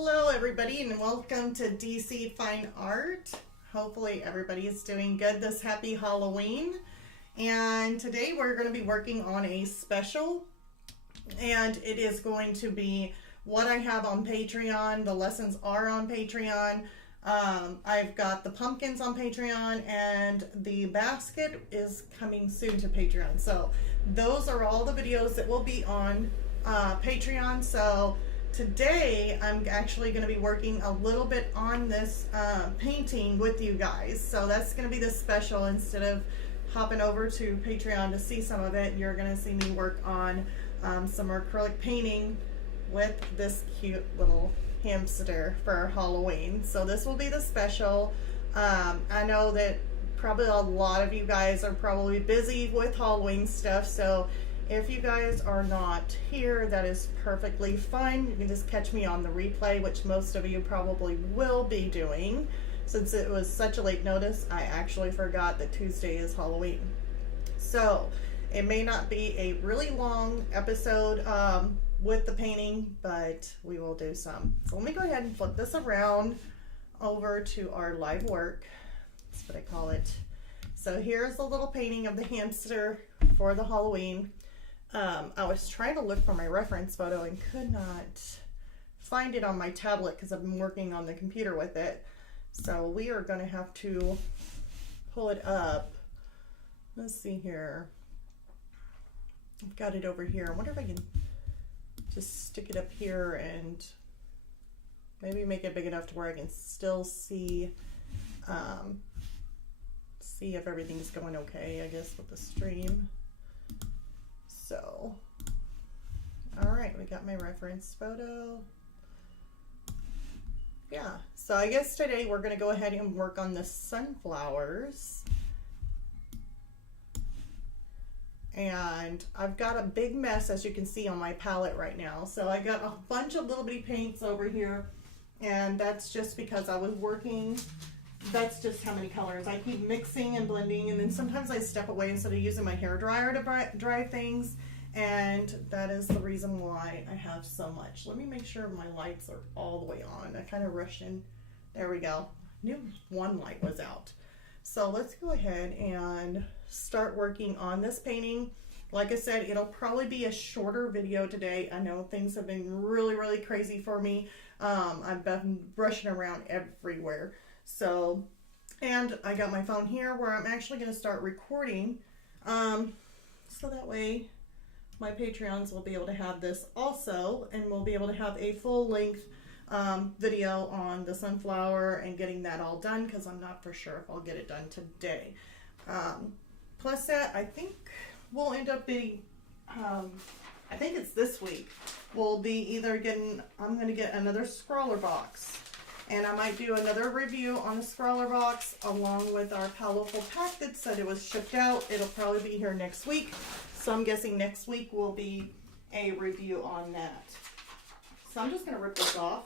Hello everybody and welcome to DC Fine Art. Hopefully everybody is doing good this happy Halloween. And today we're going to be working on a special, and it is going to be what I have on Patreon. The lessons are on Patreon. I've got the pumpkins on Patreon, and the basket is coming soon to Patreon. So those are all the videos that will be on Patreon. So today I'm actually going to be working a little bit on this painting with you guys. So that's going to be the special. Instead of hopping over to Patreon to see some of it, you're going to see me work on some acrylic painting with this cute little hamster for Halloween. So this will be the special. I know that probably a lot of you guys are probably busy with Halloween stuff, so if you guys are not here, that is perfectly fine. You can just catch me on the replay, which most of you probably will be doing. Since it was such a late notice, I actually forgot that Tuesday is Halloween. So it may not be a really long episode with the painting, but we will do some. So let me go ahead and flip this around over to our live work. That's what I call it. So here's a little painting of the hamster for the Halloween. I was trying to look for my reference photo and could not find it on my tablet because I've been working on the computer with it. So we are going to have to pull it up. Let's see here. I've got it over here. I wonder if I can just stick it up here and maybe make it big enough to where I can still see if everything's going okay, I guess, with the stream. So, all right, we got my reference photo. Yeah, so I guess today we're going to go ahead and work on the sunflowers. And I've got a big mess, as you can see, on my palette right now. So I got a bunch of little bitty paints over here, and that's just because I was working. That's just how many colors. I keep mixing and blending, and then sometimes I step away instead of using my hair dryer to dry things, and that is the reason why I have so much. Let me make sure my lights are all the way on. I kind of rushed in. There we go. I knew one light was out. So let's go ahead and start working on this painting. Like I said, it'll probably be a shorter video today. I know things have been really crazy for me. I've been rushing around everywhere. So, and I got my phone here where I'm actually going to start recording, so that way my Patreons will be able to have this also, and we'll be able to have a full-length video on the sunflower and getting that all done, because I'm not for sure if I'll get it done today. Plus that, I think we'll end up being, I think it's this week, we'll be either getting, I'm going to get another scrawler box. And I might do another review on the scrawler box along with our powerful pack that said it was shipped out. It'll probably be here next week. So I'm guessing next week will be a review on that. So I'm just going to rip this off.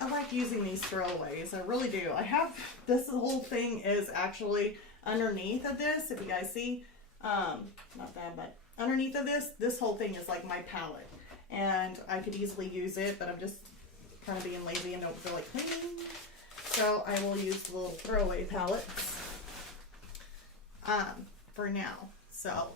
I like using these throwaways. I really do. I have, this whole thing is actually underneath of this. If you guys see, not that, but underneath of this whole thing is like my palette. And I could easily use it, but I'm just kind of being lazy and don't feel like cleaning. So I will use the little throwaway palettes for now. So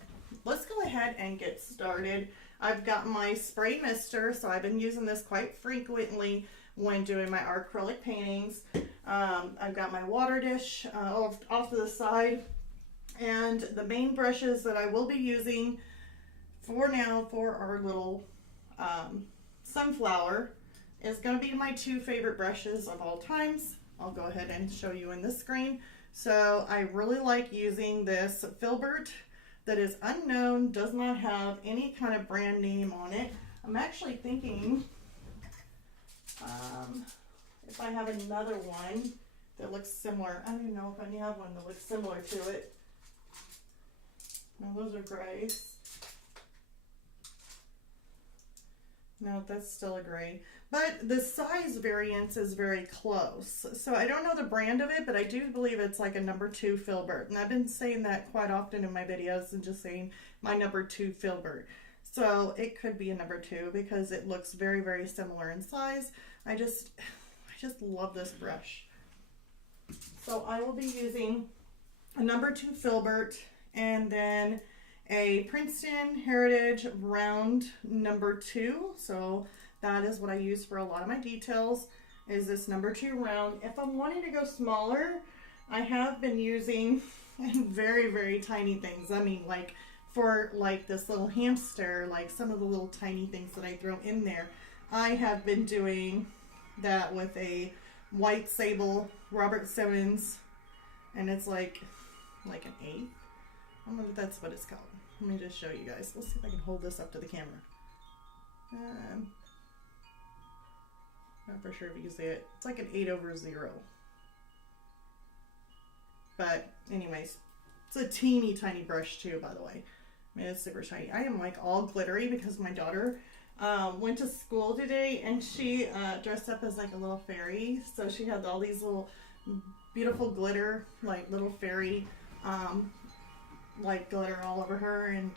let's go ahead and get started. I've got my spray mister, so I've been using this quite frequently when doing my acrylic paintings. I've got my water dish off to the side, and the main brushes that I will be using for now for our little sunflower is going to be my two favorite brushes of all times. I'll go ahead and show you in this screen. So I really like using this Filbert that is unknown, does not have any kind of brand name on it. I'm actually thinking if I have another one that looks similar. I don't even know if I have one that looks similar to it. No, those are grays. No, that's still a gray. But the size variance is very close. So I don't know the brand of it, but I do believe it's like a number 2 Filbert. And I've been saying that quite often in my videos and just saying my number 2 Filbert. So it could be a number 2 because it looks very, very similar in size. I just love this brush. So I will be using a number 2 filbert and then a Princeton Heritage round number 2. So that is what I use for a lot of my details, is this number 2 round. If I'm wanting to go smaller, I have been using very, very tiny things. I mean, like for like this little hamster, like some of the little tiny things that I throw in there, I have been doing that with a white sable Robert Simmons, and it's like an 8. I don't know if that's what it's called. Let me just show you guys. Let's see if I can hold this up to the camera. Not for sure if you can see it. It's like an 8/0. But anyways, it's a teeny tiny brush too, by the way. I mean, it's super tiny. I am like all glittery because my daughter went to school today and she dressed up as like a little fairy. So she had all these little beautiful glitter, like little fairy like glitter all over her, and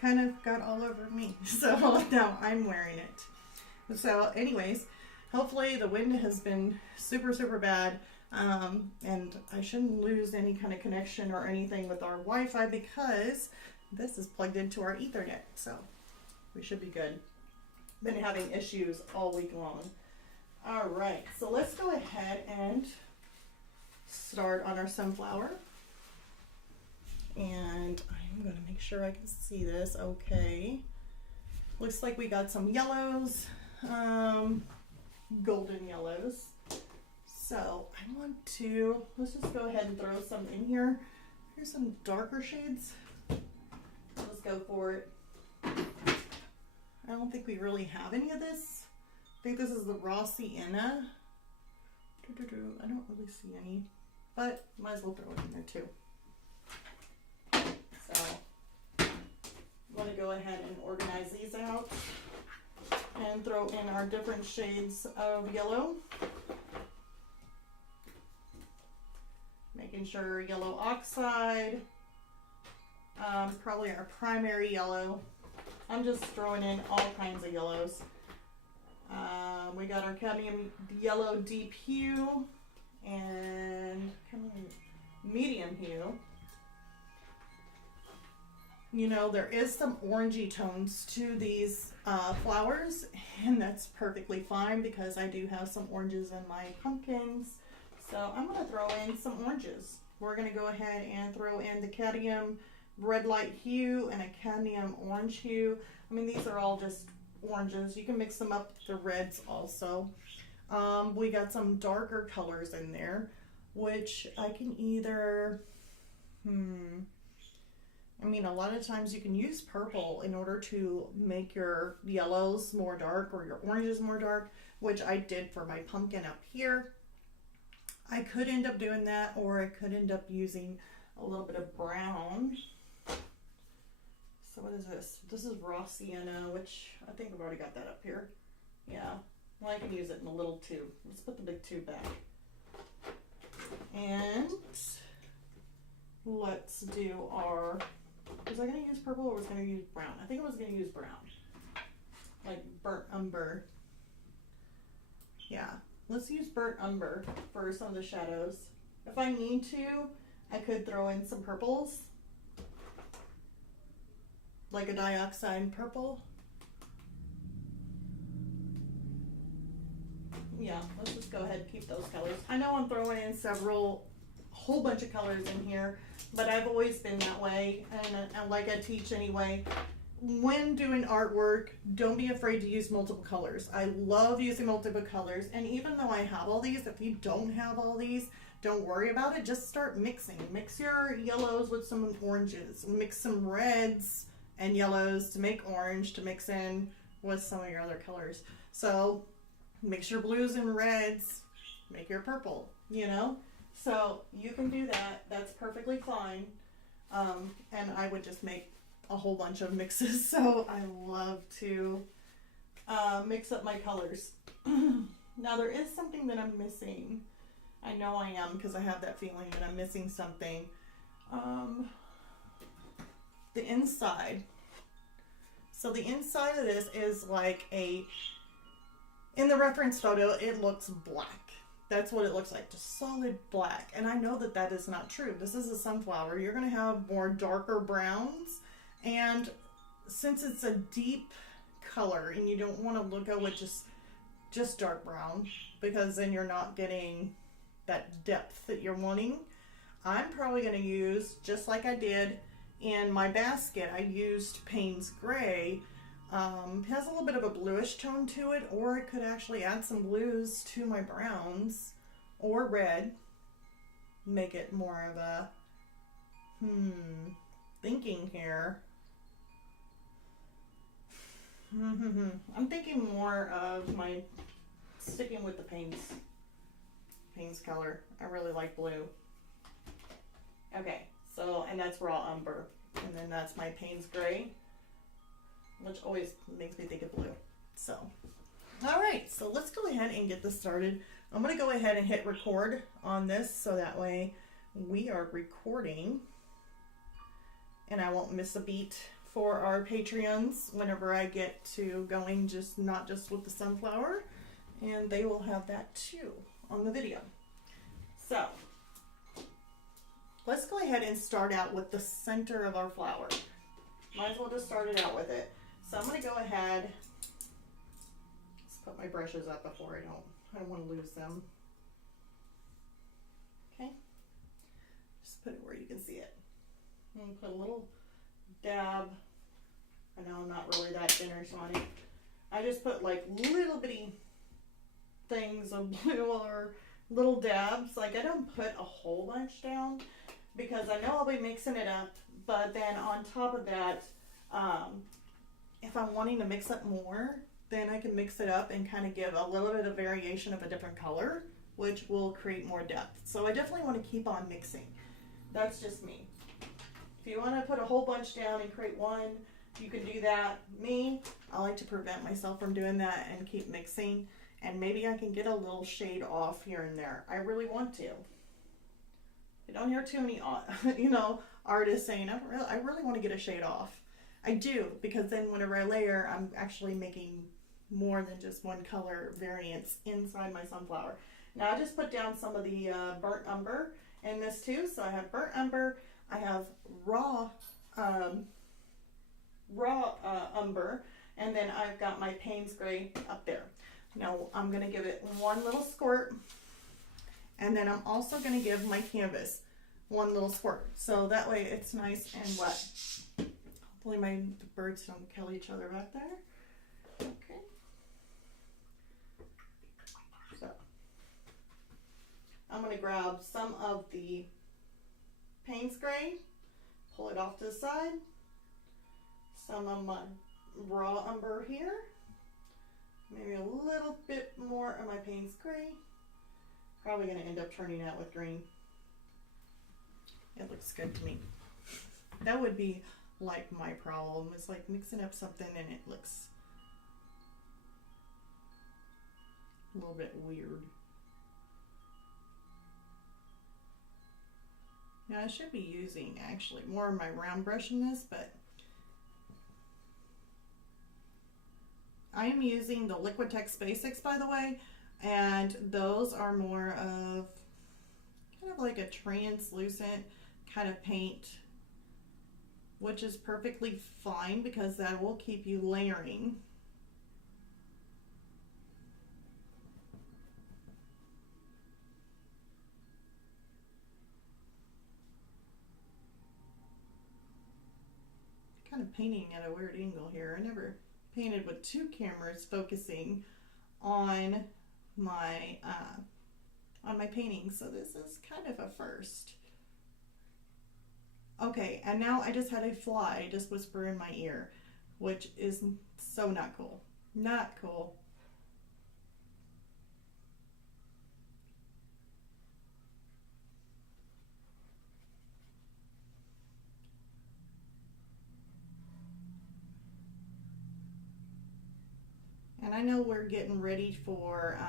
kind of got all over me. So now I'm wearing it. So anyways, hopefully the wind has been super, super bad. And I shouldn't lose any kind of connection or anything with our Wi-Fi because this is plugged into our Ethernet. So we should be good. Been having issues all week long. All right, so let's go ahead and start on our sunflower. And I'm going to make sure I can see this okay. Looks like we got some yellows, golden yellows. So I want to, let's just go ahead and throw some in here. Here's some darker shades. Let's go for it. I don't think we really have any of this. I think this is the Raw Sienna. I don't really see any, but might as well throw it in there too. So I'm going to go ahead and organize these out and throw in our different shades of yellow. Making sure yellow oxide, probably our primary yellow. I'm just throwing in all kinds of yellows. We got our cadmium yellow deep hue and kind of medium hue. You know, there is some orangey tones to these flowers, and that's perfectly fine because I do have some oranges in my pumpkins. So I'm going to throw in some oranges. We're going to go ahead and throw in the cadmium red light hue and a cadmium orange hue. I mean, these are all just oranges. You can mix them up with the reds also. We got some darker colors in there, which I can either, I mean, a lot of times you can use purple in order to make your yellows more dark or your oranges more dark, which I did for my pumpkin up here. I could end up doing that, or I could end up using a little bit of brown. So what is this? This is Raw Sienna, which I think I've already got that up here. Yeah, well, I can use it in a little tube. Let's put the big tube back. And let's do our, was I going to use purple or was I going to use brown? I think I was going to use brown. Like burnt umber. Yeah. Let's use burnt umber for some of the shadows. If I need to, I could throw in some purples. Like a dioxide purple. Yeah, let's just go ahead and keep those colors. I know I'm throwing in whole bunch of colors in here, but I've always been that way, and like I teach anyway, when doing artwork, don't be afraid to use multiple colors. I love using multiple colors, and even though I have all these, if you don't have all these, don't worry about it. Just start mixing. Mix your yellows with some oranges. Mix some reds and yellows to make orange to mix in with some of your other colors. So mix your blues and reds, make your purple, you know? So you can do that. That's perfectly fine. And I would just make a whole bunch of mixes. So I love to mix up my colors. Now there is something that I'm missing. I know I am because I have that feeling that I'm missing something. The inside. So the inside of this is like in the reference photo, it looks black. That's what it looks like, just solid black. And I know that that is not true. This is a sunflower. You're going to have more darker browns. And since it's a deep color and you don't want to go with just dark brown, because then you're not getting that depth that you're wanting, I'm probably going to use, just like I did in my basket, I used Payne's Gray. It has a little bit of a bluish tone to it, or it could actually add some blues to my browns, or red, make it more of a thinking here. I'm thinking more of my sticking with the Payne's color. I really like blue. Okay, so, and that's raw umber, and then that's my Payne's Gray, which always makes me think of blue. So, all right, so let's go ahead and get this started. I'm going to go ahead and hit record on this so that way we are recording and I won't miss a beat for our Patreons whenever I get to going, not just with the sunflower, and they will have that too on the video. So let's go ahead and start out with the center of our flower. Might as well just start it out with it. So I'm going to go ahead, let's put my brushes up before I don't want to lose them. Okay, just put it where you can see it. I'm going to put a little dab. I know I'm not really that generous on it. I just put like little bitty things of blue or little dabs. Like I don't put a whole bunch down because I know I'll be mixing it up. But then on top of that, if I'm wanting to mix up more, then I can mix it up and kind of give a little bit of variation of a different color, which will create more depth. So I definitely want to keep on mixing. That's just me. If you want to put a whole bunch down and create one, you can do that. Me, I like to prevent myself from doing that and keep mixing. And maybe I can get a little shade off here and there. I really want to. You don't hear too many, artists saying, I really want to get a shade off. I do, because then whenever I layer, I'm actually making more than just one color variance inside my sunflower. Now I just put down some of the burnt umber in this too. So I have burnt umber, I have raw umber, and then I've got my Payne's Gray up there. Now I'm going to give it one little squirt, and then I'm also going to give my canvas one little squirt. So that way it's nice and wet. Hopefully the birds don't kill each other back there. Okay. So I'm going to grab some of the Payne's Gray, pull it off to the side, some of my raw umber here, maybe a little bit more of my Payne's Gray. Probably going to end up turning out with green. It looks good to me. That would be like my problem, is like mixing up something and it looks a little bit weird. Now I should be using actually more of my round brush in this, but I am using the Liquitex Basics, by the way, and those are more of kind of like a translucent kind of paint, which is perfectly fine because that will keep you layering. Kind of painting at a weird angle here. I never painted with two cameras focusing on my painting, so this is kind of a first. Okay, and now I just had a fly just whisper in my ear, which is so not cool. Not cool. And I know we're getting ready for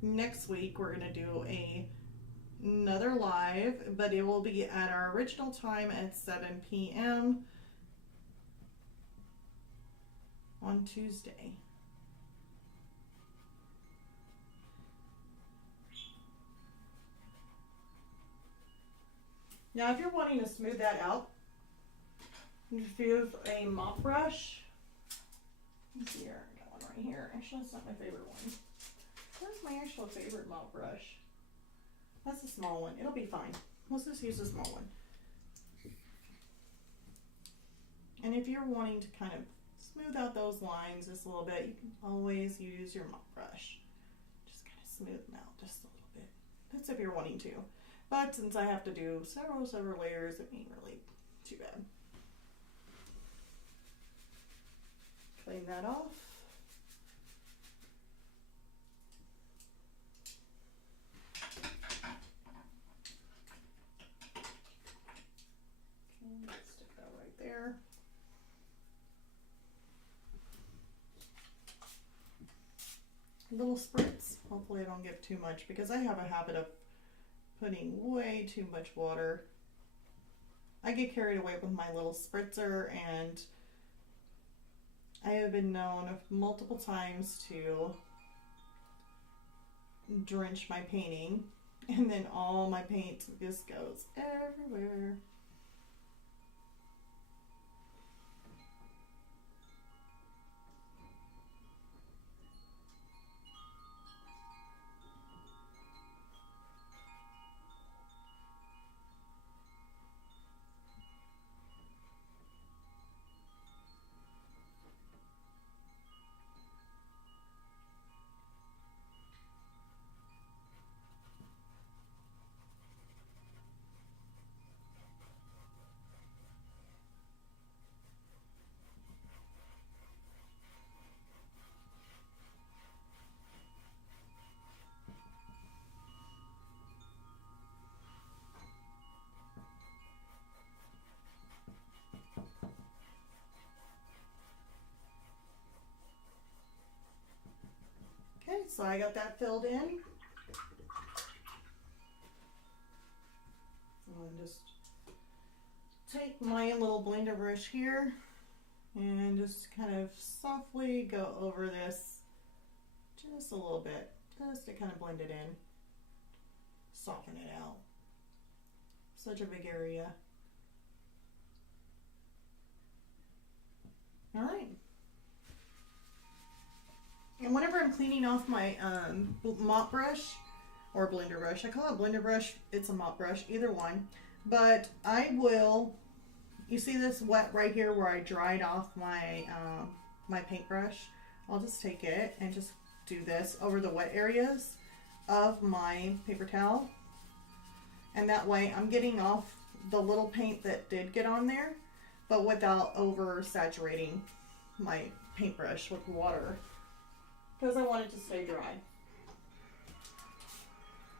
next week. We're going to do another live, but it will be at our original time at 7 p.m. on Tuesday. Now, if you're wanting to smooth that out, you just use a mop brush. Let's see here, I got one right here. Actually, it's not my favorite one. Where's my actual favorite mop brush? That's a small one. It'll be fine. Let's just use a small one. And if you're wanting to kind of smooth out those lines just a little bit, you can always use your mop brush. Just kind of smooth them out just a little bit. That's if you're wanting to. But since I have to do several layers, it ain't really too bad. Clean that off. Okay, let's stick that right there. Little spritz. Hopefully I don't get too much because I have a habit of putting way too much water. I get carried away with my little spritzer, and I have been known multiple times to drench my painting, and then all my paint just goes everywhere. Okay, so I got that filled in. And just take my little blender brush here and just kind of softly go over this just a little bit, just to kind of blend it in, soften it out. Such a big area. All right. And whenever I'm cleaning off my mop brush or blender brush, I call it blender brush, it's a mop brush, either one. But I will, you see this wet right here where I dried off my my paintbrush? I'll just take it and just do this over the wet areas of my paper towel. And that way I'm getting off the little paint that did get on there, but without over saturating my paintbrush with water, because I want it to stay dry.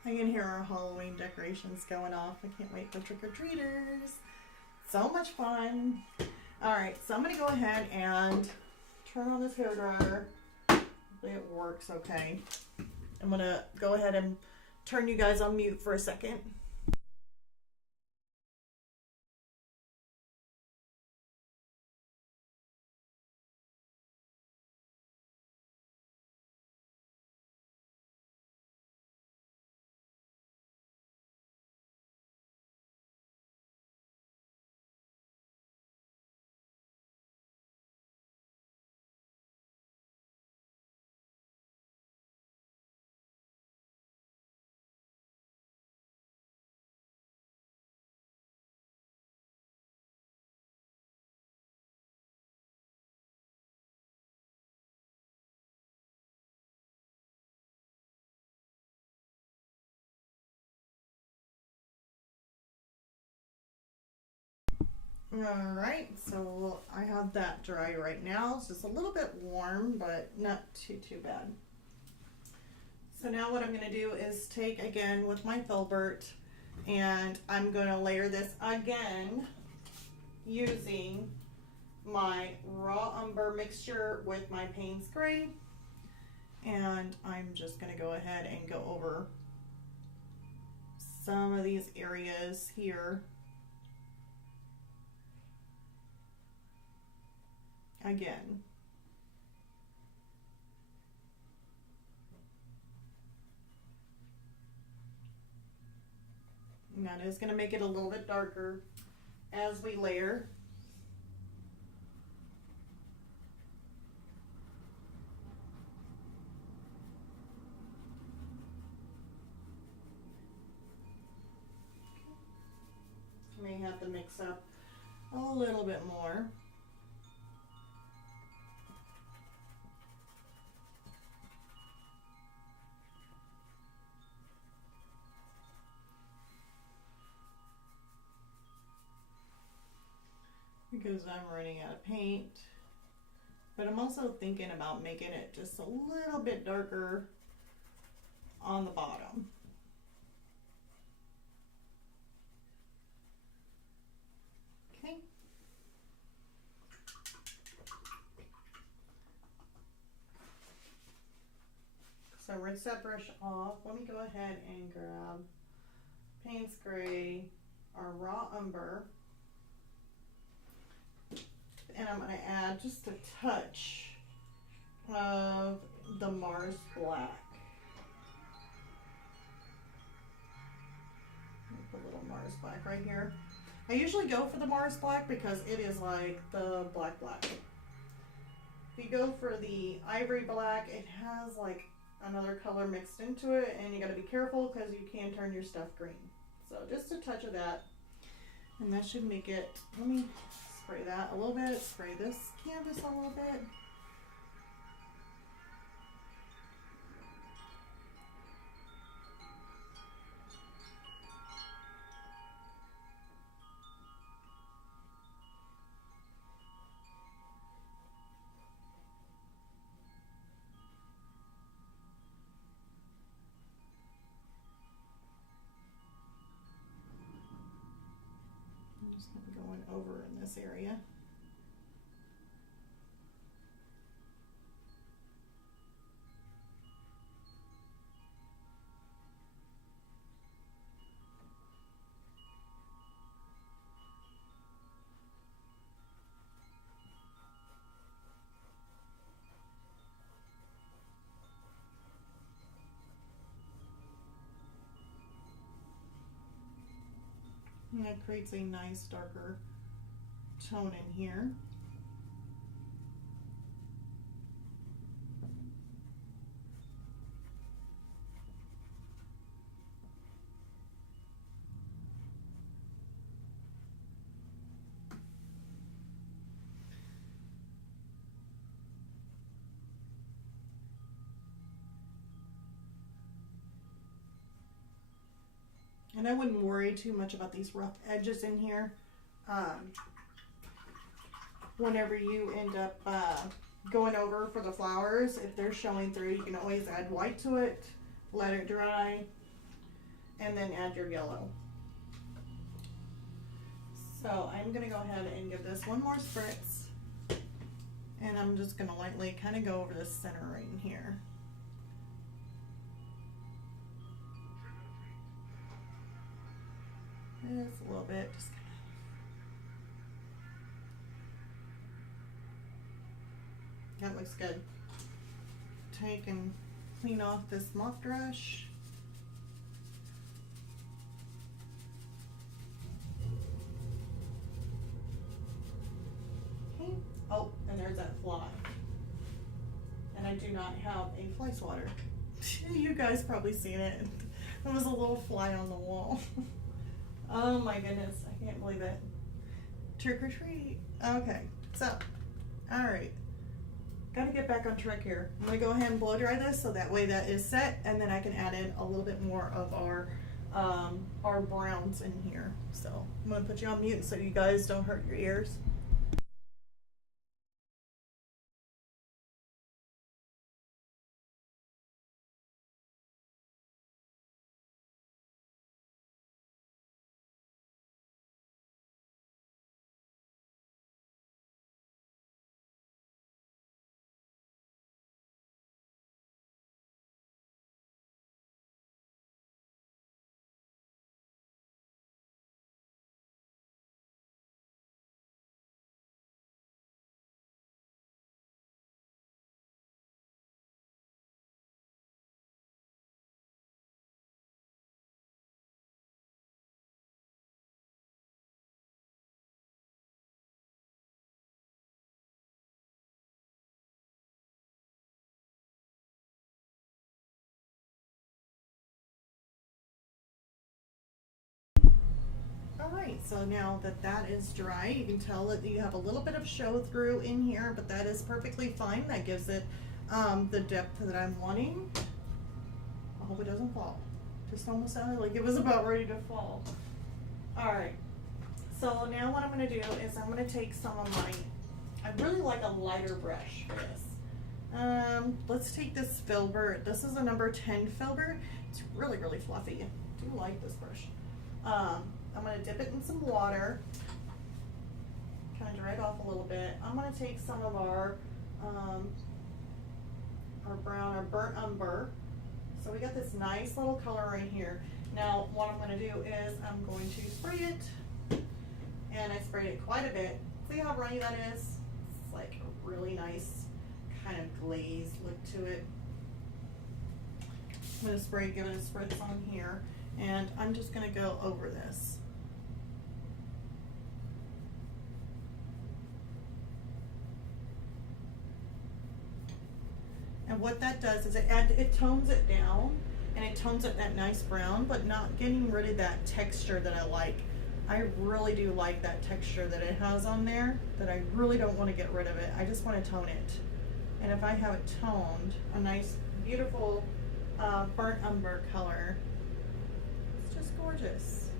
I can hear our Halloween decorations going off. I can't wait for trick-or-treaters. So much fun. Alright, so I'm going to go ahead and turn on this hairdryer. Hopefully it works okay. I'm going to go ahead and turn you guys on mute for a second. Alright, so I have that dry right now. It's just a little bit warm, but not too bad. So now what I'm going to do is take again with my Filbert, and I'm going to layer this again using my raw umber mixture with my Payne's Gray. And I'm just going to go ahead and go over some of these areas here. Again, that is going to make it a little bit darker as we layer. May have to mix up a little bit more. Because I'm running out of paint. But I'm also thinking about making it just a little bit darker on the bottom. Okay. So rinse that brush off. Let me go ahead and grab Payne's Gray, our raw umber, and I'm going to add just a touch of the Mars Black. Put a little Mars Black right here. I usually go for the Mars Black because it is like the black. If you go for the Ivory Black, it has like another color mixed into it, and you got to be careful because you can turn your stuff green. So just a touch of that, and that should make it. Let me spray that a little bit, spray this canvas a little bit. Just going over in this area. And that creates a nice darker tone in here. And I wouldn't worry too much about these rough edges in here. Whenever you end up going over for the flowers, if they're showing through, you can always add white to it, let it dry, and then add your yellow. So I'm going to go ahead and give this one more spritz, and I'm just going to lightly kind of go over the center right in here. Just a little bit, just that looks good. Take and clean off this mop brush. Okay. Oh, and there's that fly. And I do not have a fly swatter. You guys probably seen it. There was a little fly on the wall. Oh my goodness, I can't believe it. Trick or treat. Okay, so, all right. Gotta get back on track here. I'm gonna go ahead and blow dry this so that way that is set, and then I can add in a little bit more of our browns in here. So I'm gonna put you on mute so you guys don't hurt your ears. right, so now that that is dry, you can tell that you have a little bit of show through in here, but that is perfectly fine. That gives it the depth that I'm wanting. I hope it doesn't fall. Just almost sounded like it was about ready to fall. All right, so now what I'm gonna do is I'm gonna take some of my, I really like a lighter brush for this. Let's take this Filbert. This is a number 10 Filbert. It's really, really fluffy. I do like this brush. I'm gonna dip it in some water, kind of dry it off a little bit. I'm gonna take some of our brown, our burnt umber. So we got this nice little color right here. Now what I'm gonna do is I'm going to spray it, and I sprayed it quite a bit. See how runny that is? It's like a really nice kind of glazed look to it. I'm gonna give it a spritz on here, and I'm just gonna go over this. And what that does is it tones it down, and it tones it that nice brown, but not getting rid of that texture that I like. I really do like that texture that it has on there, that I really don't want to get rid of it. I just want to tone it. And if I have it toned, a nice, beautiful burnt umber color, it's just gorgeous.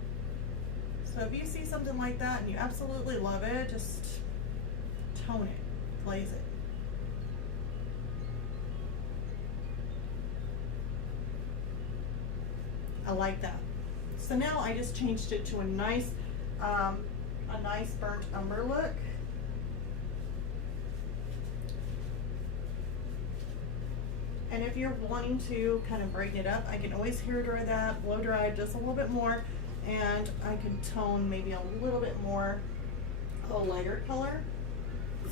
So if you see something like that and you absolutely love it, just tone it, glaze it. I like that. So now I just changed it to a nice burnt umber look. And if you're wanting to kind of brighten it up, I can always hair dry that, blow dry it just a little bit more, and I can tone maybe a little bit more a lighter color.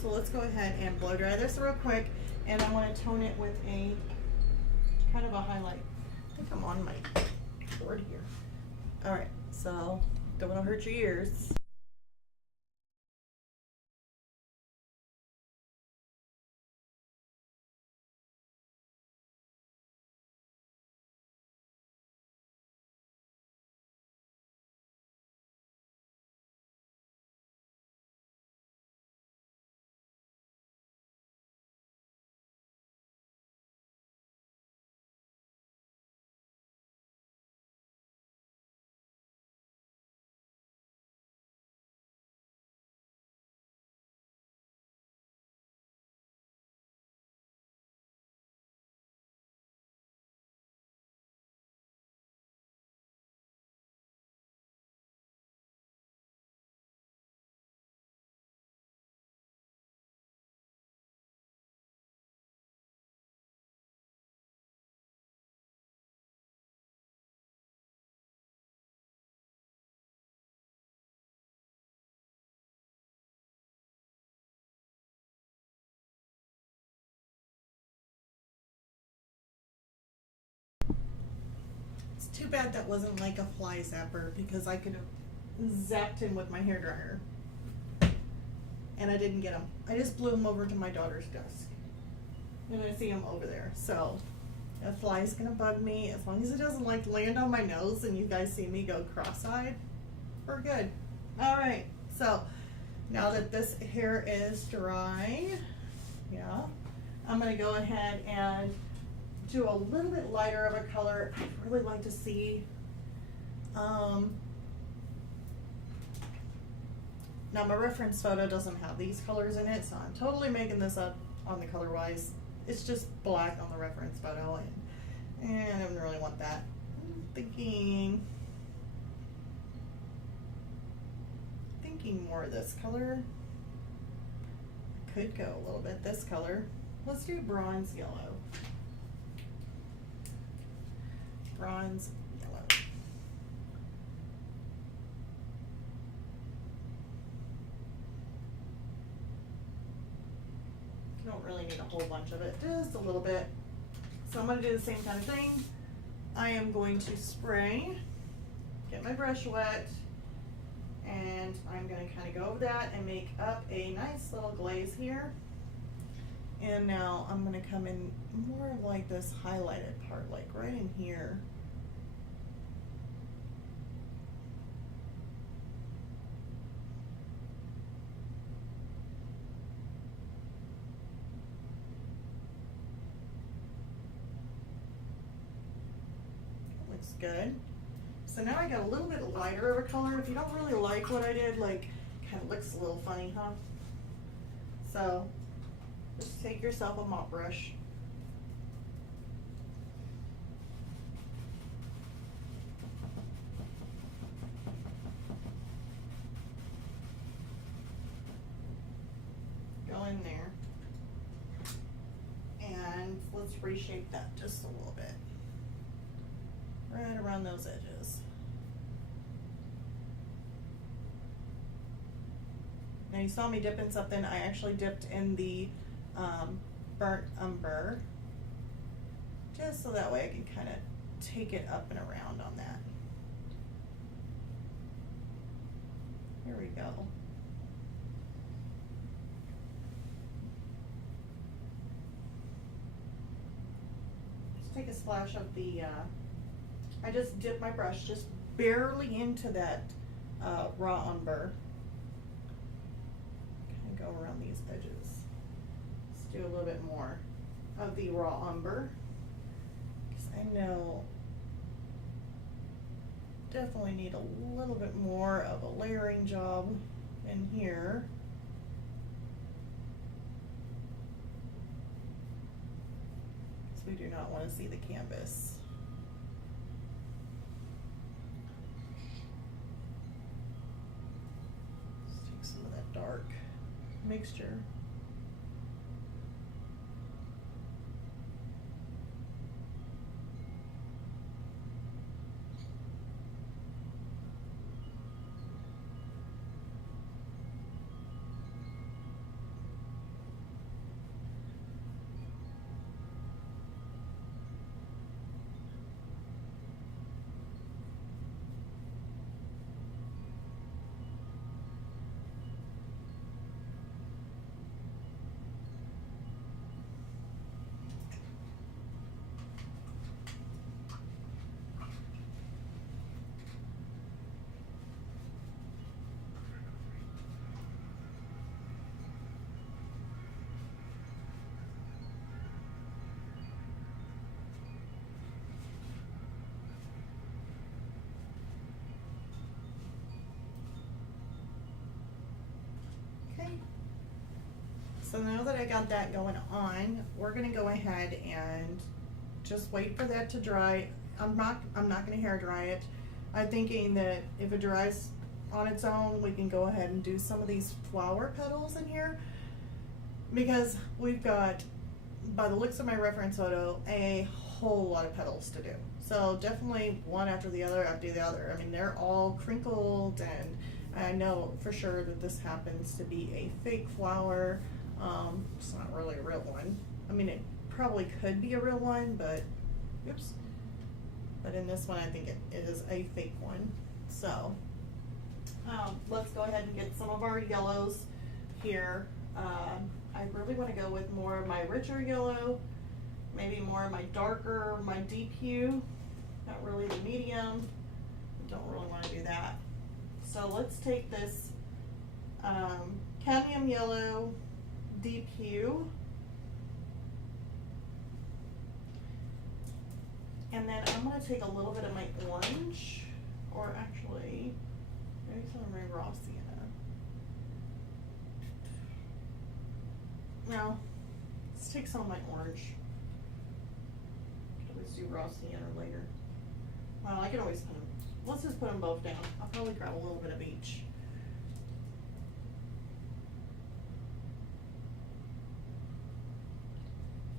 So let's go ahead and blow dry this real quick, and I want to tone it with a kind of a highlight. I think I'm on my board here. All right, so don't want to hurt your ears. It's too bad that wasn't like a fly zapper, because I could have zapped him with my hairdryer. And I didn't get him. I just blew him over to my daughter's desk. And I see him over there. So a fly is gonna bug me. As long as it doesn't like land on my nose and you guys see me go cross-eyed, we're good. All right, so now that this hair is dry, yeah, I'm gonna go ahead and do a little bit lighter of a color. I'd really like to see, now my reference photo doesn't have these colors in it, so I'm totally making this up on the color wise. It's just black on the reference photo, and I don't really want that. I'm thinking more of this color. Could go a little bit this color. Let's do bronze yellow. Bronze yellow. You don't really need a whole bunch of it, just a little bit. So I'm going to do the same kind of thing. I am going to spray, get my brush wet, and I'm going to kind of go over that and make up a nice little glaze here. And now I'm going to come in more of like this highlighted part, like right in here. good. So now I got a little bit lighter of a color. If you don't really like what I did, like, kind of looks a little funny, huh? So just take yourself a mop brush. Go in there. And let's reshape that just a little bit. Right around those edges. Now you saw me dip in something. I actually dipped in the burnt umber, just so that way I can kind of take it up and around on that. Here we go. Just take a splash of the, I just dipped my brush just barely into that raw umber. Go around these edges. Let's do a little bit more of the raw umber, because I know definitely need a little bit more of a layering job in here. Because we do not want to see the canvas. Let's take some of that dark mixture. So now that I got that going on, we're gonna go ahead and just wait for that to dry. I'm not gonna hair dry it. I'm thinking that if it dries on its own, we can go ahead and do some of these flower petals in here, because we've got, by the looks of my reference photo, a whole lot of petals to do. So definitely one after the other after the other. I mean, they're all crinkled, and I know for sure that this happens to be a fake flower. It's not really a real one. I mean, it probably could be a real one, but oops. But in this one, I think it is a fake one. So let's go ahead and get some of our yellows here. I really want to go with more of my richer yellow, maybe more of my darker, my deep hue, not really the medium. Don't really want to do that. So let's take this cadmium yellow deep hue, and then I'm going to take a little bit of my orange, or actually maybe some of my raw sienna. No, let's take some of my orange. I can always do raw sienna later. Well, I can always put them, let's just put them both down. I'll probably grab a little bit of each.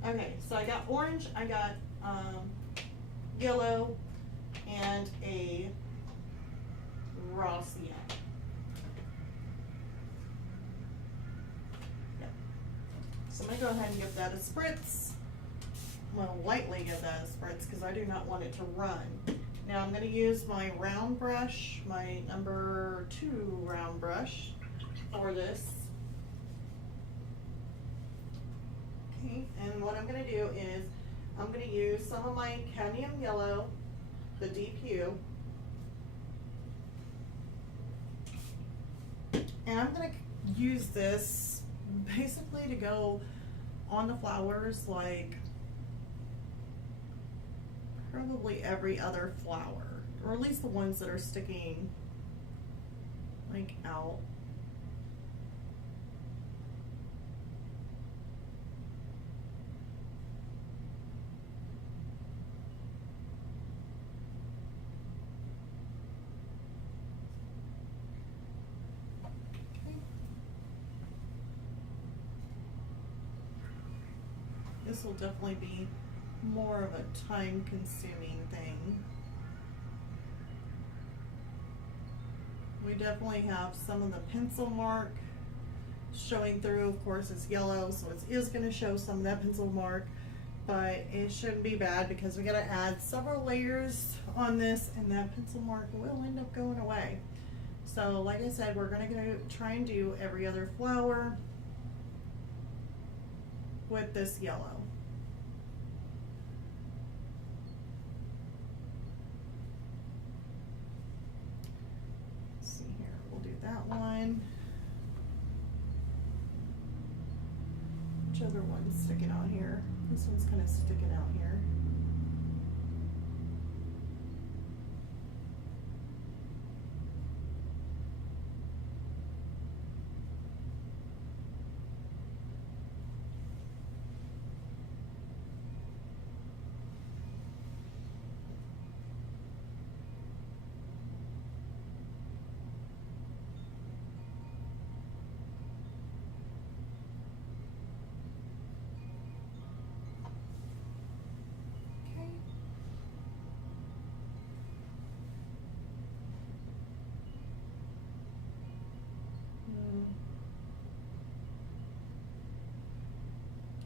Okay, so I got orange, I got yellow, and a raw sienna. Yep. So I'm going to go ahead and give that a spritz. Well, lightly give that a spritz, because I do not want it to run. Now I'm going to use my round brush, my number 2 round brush for this. Okay, and what I'm going to do is I'm going to use some of my cadmium yellow, the deep hue, and I'm going to use this basically to go on the flowers, like probably every other flower, or at least the ones that are sticking like out. This will definitely be more of a time-consuming thing. We definitely have some of the pencil mark showing through. Of course, it's yellow, so it is going to show some of that pencil mark, but it shouldn't be bad because we got to add several layers on this, and that pencil mark will end up going away. So, like I said, we're going to try and do every other flower with this yellow. Let's see here, we'll do that one. Which other one's sticking out here? This one's kind of sticking out here.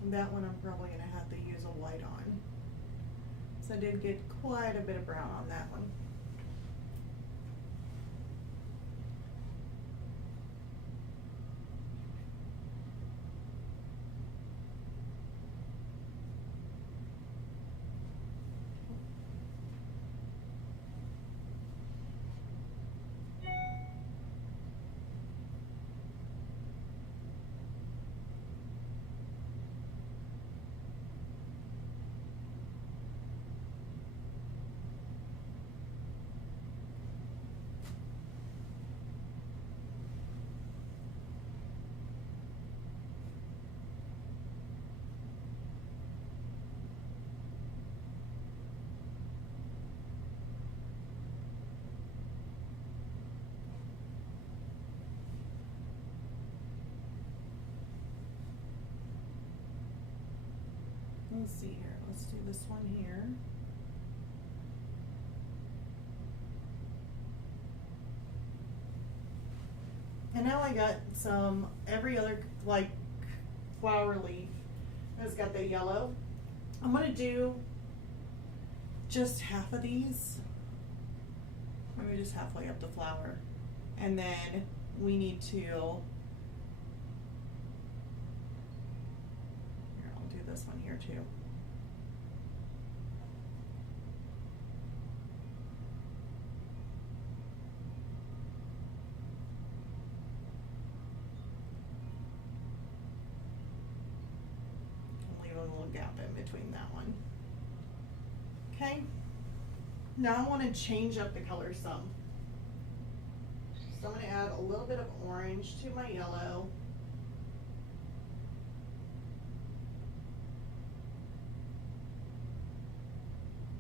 That one I'm probably going to have to use a white on. So I did get quite a bit of brown on that one. Let's see here. Let's do this one here. And now I got some, every other like flower leaf has got the yellow. I'm going to do just half of these. Maybe just halfway up the flower. And then we need to, here, I'll do this one here too. Leave a little gap in between that one. Okay. Now I want to change up the color some. So I'm going to add a little bit of orange to my yellow.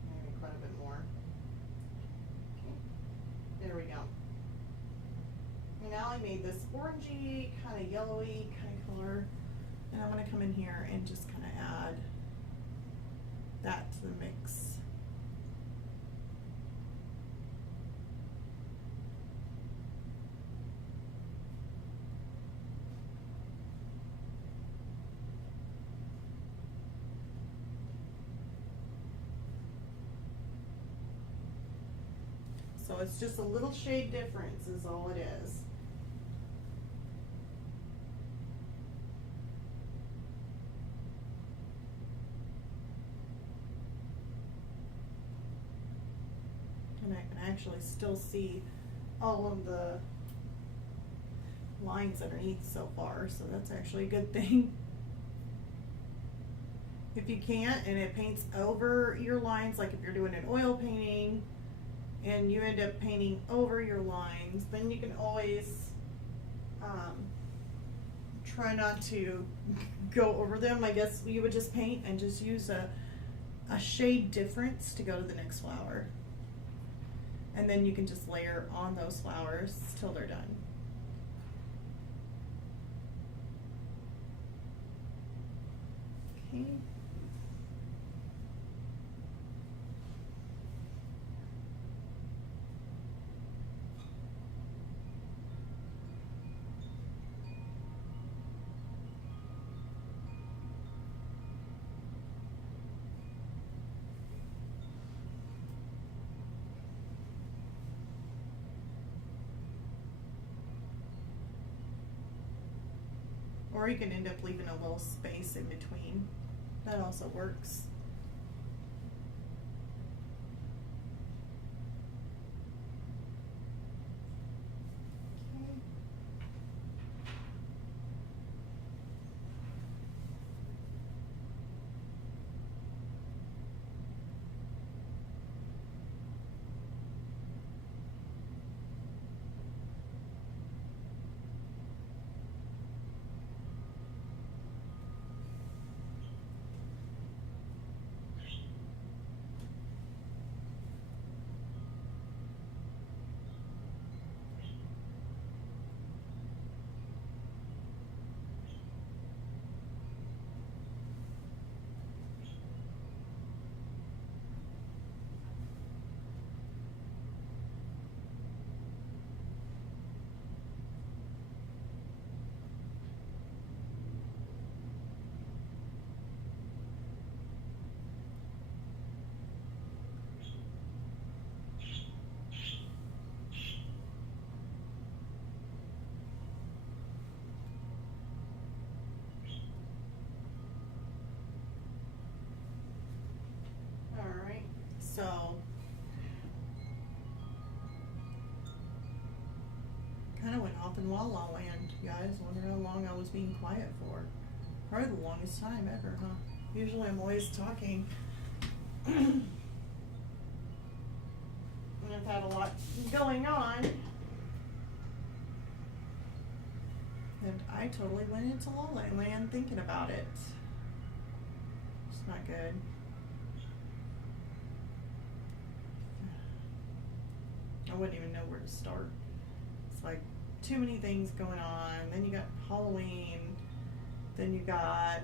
Maybe quite a bit more. Okay. There we go. And now I made this orangey, kind of yellowy kind of color. And I'm going to come in here and just kind of add that to the mix. So it's just a little shade difference is all it is. And I can actually still see all of the lines underneath so far, so that's actually a good thing. If you can't and it paints over your lines, like if you're doing an oil painting and you end up painting over your lines, then you can always try not to go over them. I guess you would just paint and just use a shade difference to go to the next flower. And then you can just layer on those flowers till they're done. Okay. Or you can end up leaving a little space in between. That also works. Alright, so kind of went off in La La Land, guys. Wonder how long I was being quiet for. Probably the longest time ever, huh? Usually I'm always talking. And I've had a lot going on. And I totally went into La La Land thinking about it. It's not good. I wouldn't even know where to start. It's like too many things going on. Then you got Halloween. Then you got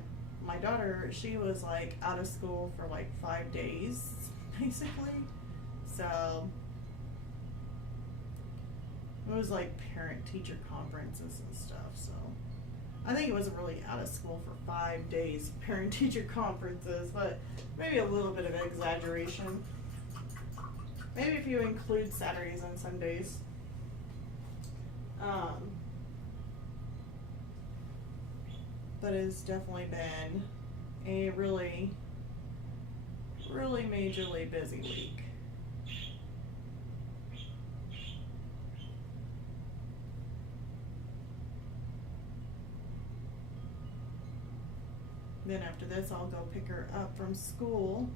my daughter. She was like out of school for like 5 days, basically. So it was like parent-teacher conferences and stuff. So I think it wasn't really out of school for 5 days, parent-teacher conferences, but maybe a little bit of exaggeration. Maybe if you include Saturdays and Sundays. But it's definitely been a really, really majorly busy week. Then after this, I'll go pick her up from school.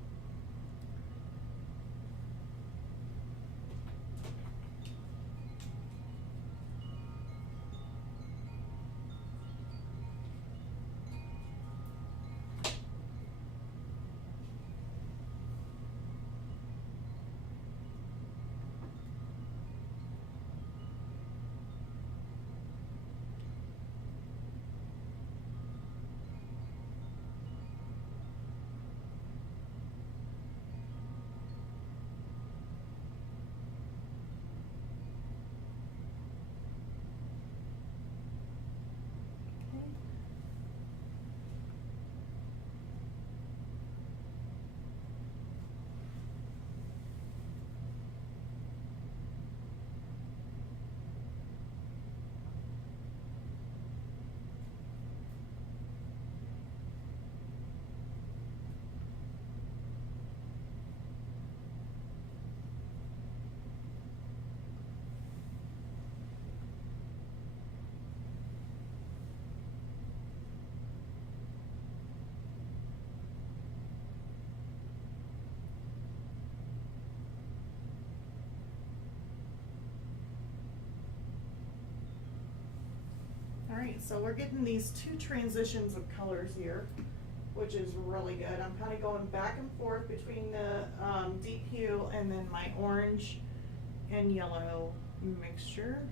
All right, so we're getting these two transitions of colors here, which is really good. I'm kind of going back and forth between the deep hue and then my orange and yellow mixture.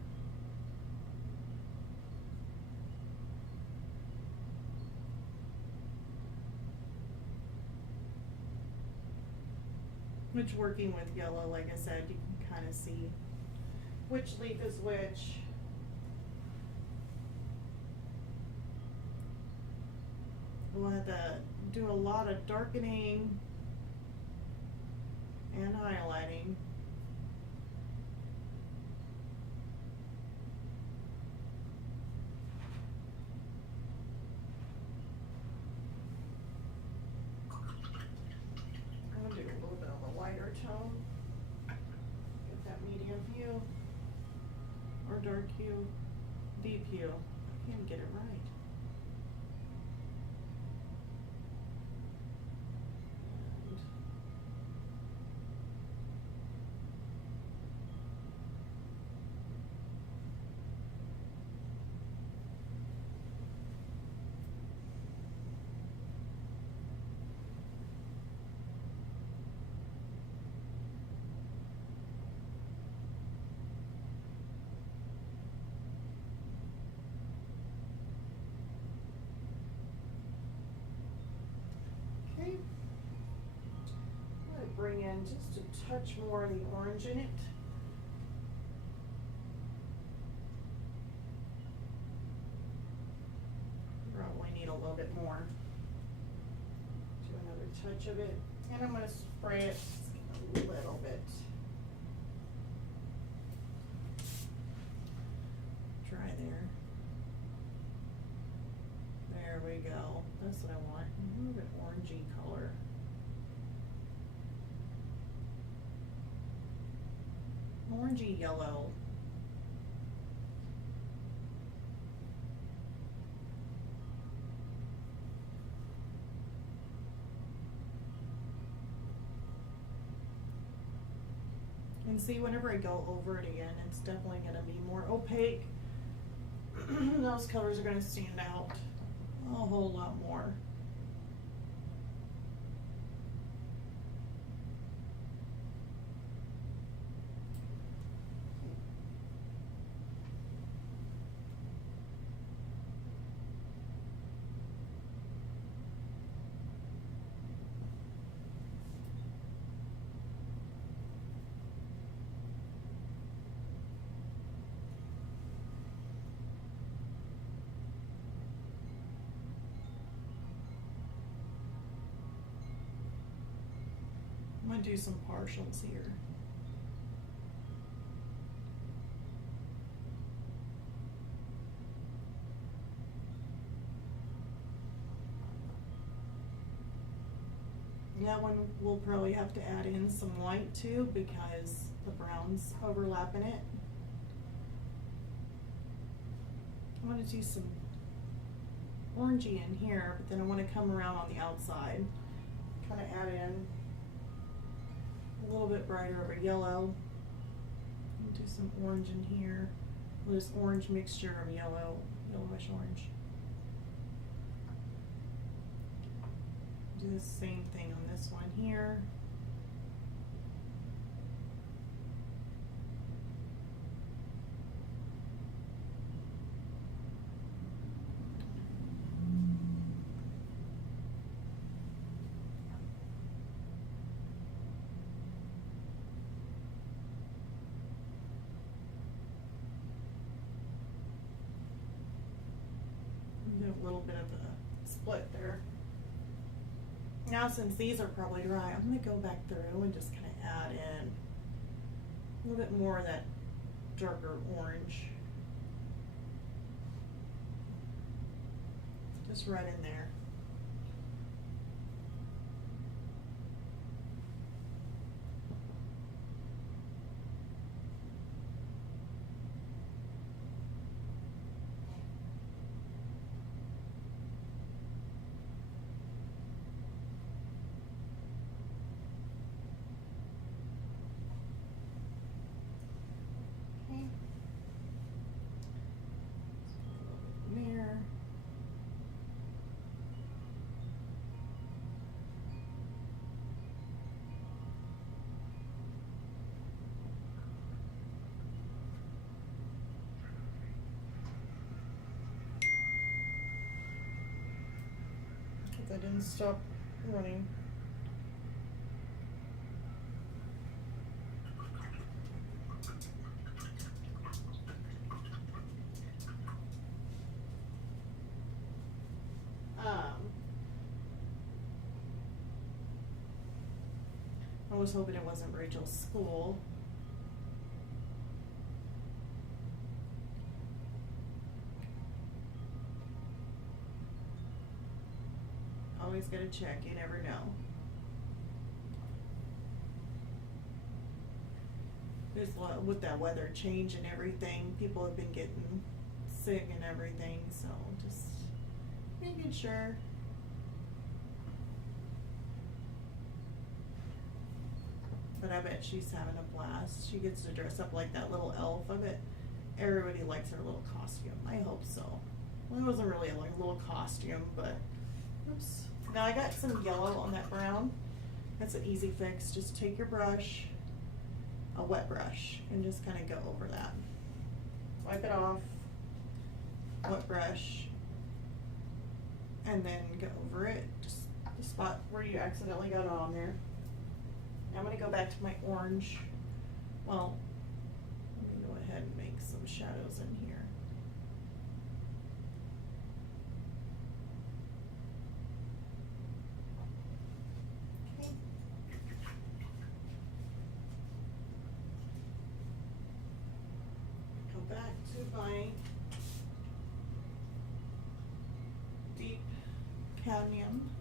Which, working with yellow, like I said, you can kind of see which leaf is which. We'll have to do a lot of darkening and highlighting. I'm going to do a little bit of a lighter tone. Get that medium hue or dark hue, deep hue. I can't get it right. Okay, I'm going to bring in just a touch more of the orange in it. Probably need a little bit more. Do another touch of it, and I'm going to spray it just a little bit. Dry there. There we go. That's what I want. A little bit orangey color. Orangey yellow. And see, whenever I go over it again, it's definitely going to be more opaque. Those colors are going to stand out a whole lot more. I'm going to do some partials here. That one we'll probably have to add in some white too because the browns overlap in it. I'm going to do some orangey in here, but then I want to come around on the outside, kind of add in a little bit brighter of a yellow. Do some orange in here. This orange mixture of yellow, yellowish orange. Do the same thing on this one here. A little bit of a split there. Now, since these are probably dry, I'm going to go back through and just kind of add in a little bit more of that darker orange. Just right in there. That didn't stop running. I was hoping it wasn't Rachel's school. Always gotta check, you never know. There's a lot with that weather change and everything. People have been getting sick and everything, so just making sure. But I bet she's having a blast. She gets to dress up like that little elf. I bet everybody likes her little costume. I hope so. Well, it wasn't really like a little costume, but oops. Now I got some yellow on that brown. That's an easy fix. Just take your brush, a wet brush, and just kind of go over that. Wipe it off, wet brush, and then go over it, just the spot where you accidentally got it on there. Now I'm going to go back to my orange. Well, let me go ahead and make some shadows in here. Okay. Go back to my deep cadmium.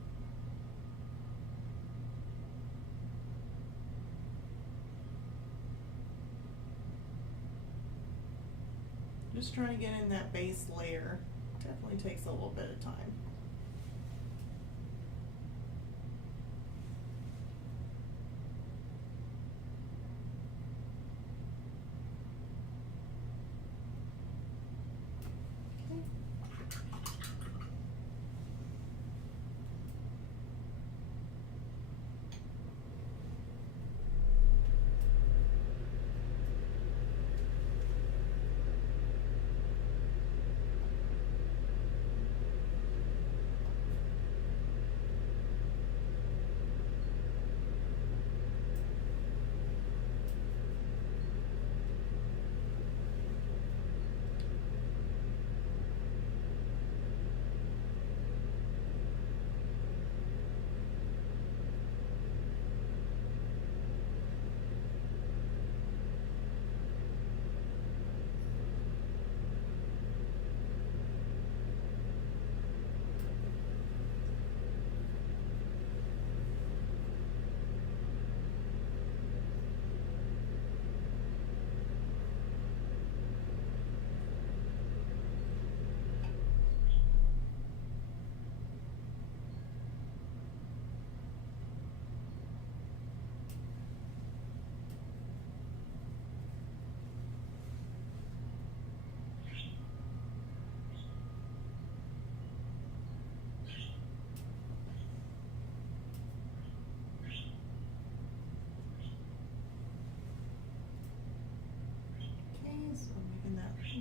Just trying to get in that base layer. Definitely takes a little bit of time.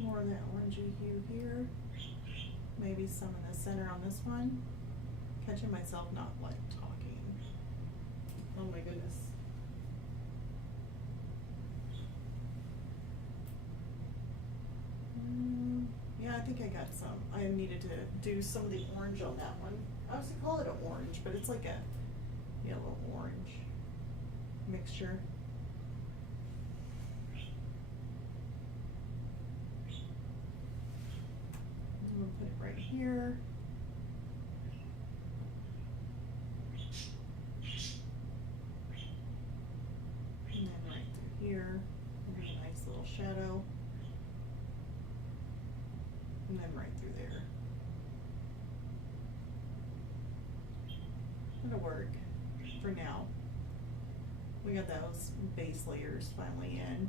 More of that orangey hue here. Maybe some in the center on this one. Catching myself not like talking. Oh my goodness. Yeah, I think I got some. I needed to do some of the orange on that one. I was gonna call it an orange, but it's like a yellow orange mixture. I'm gonna put it right here. And then right through here. There's a nice little shadow. And then right through there. That'll work for now. We got those base layers finally in.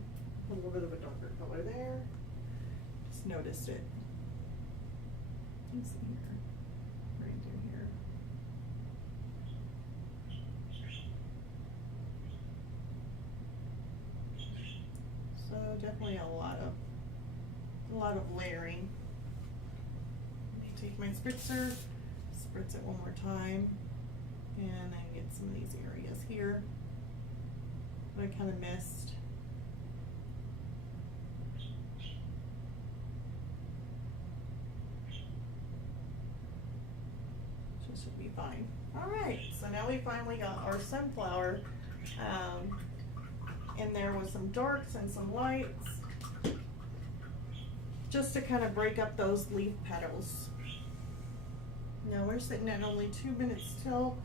A little bit of a darker color there. Just noticed it. Let's see here. Right through here. So definitely a lot of layering. Let me take my spritzer, spritz it one more time. And then get some of these areas here that I kind of missed. So this should be fine. All right, so now we finally got our sunflower in there with some darks and some lights, just to kind of break up those leaf petals. Now we're sitting at only 2 minutes till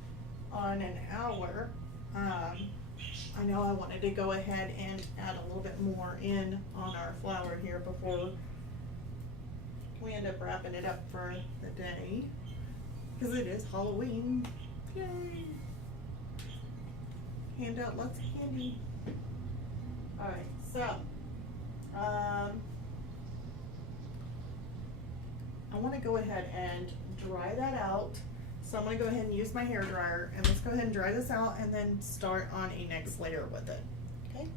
on an hour. I know I wanted to go ahead and add a little bit more in on our flour here before we end up wrapping it up for the day, because it is Halloween. Yay! Hand out lots of candy. Alright, so I want to go ahead and dry that out. So I'm going to go ahead and use my hair dryer, and let's go ahead and dry this out and then start on a next layer with it. Okay.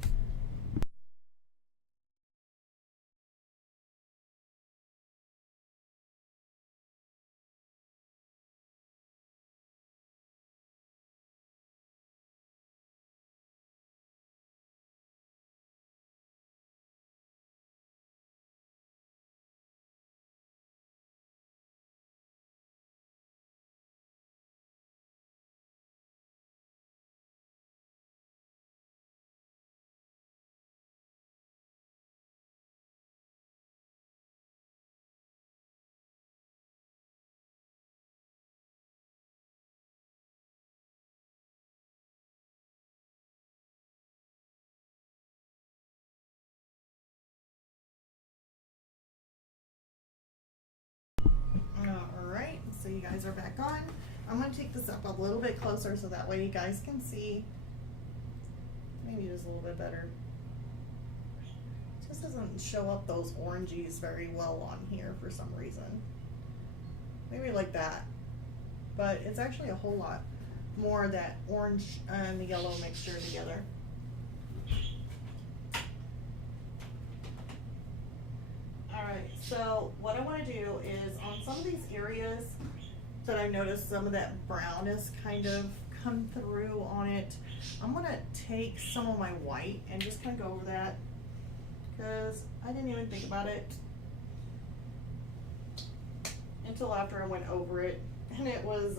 Alright, so you guys are back on. I'm going to take this up a little bit closer so that way you guys can see maybe just a little bit better. It just doesn't show up those oranges very well on here for some reason. Maybe like that. But it's actually a whole lot more of that orange and the yellow mixture together. Alright, so what I want to do is on some of these areas that I noticed some of that brown has kind of come through on it, I'm going to take some of my white and just kind of go over that, because I didn't even think about it until after I went over it, and it was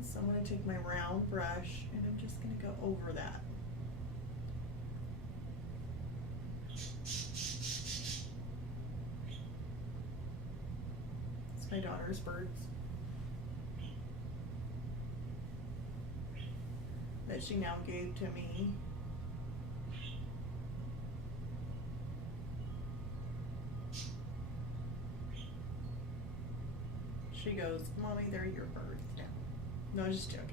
so I'm going to take my round brush and I'm just going to go over that. It's my daughter's birds that she now gave to me. She goes, "Mommy, they're your birds." No, just joking.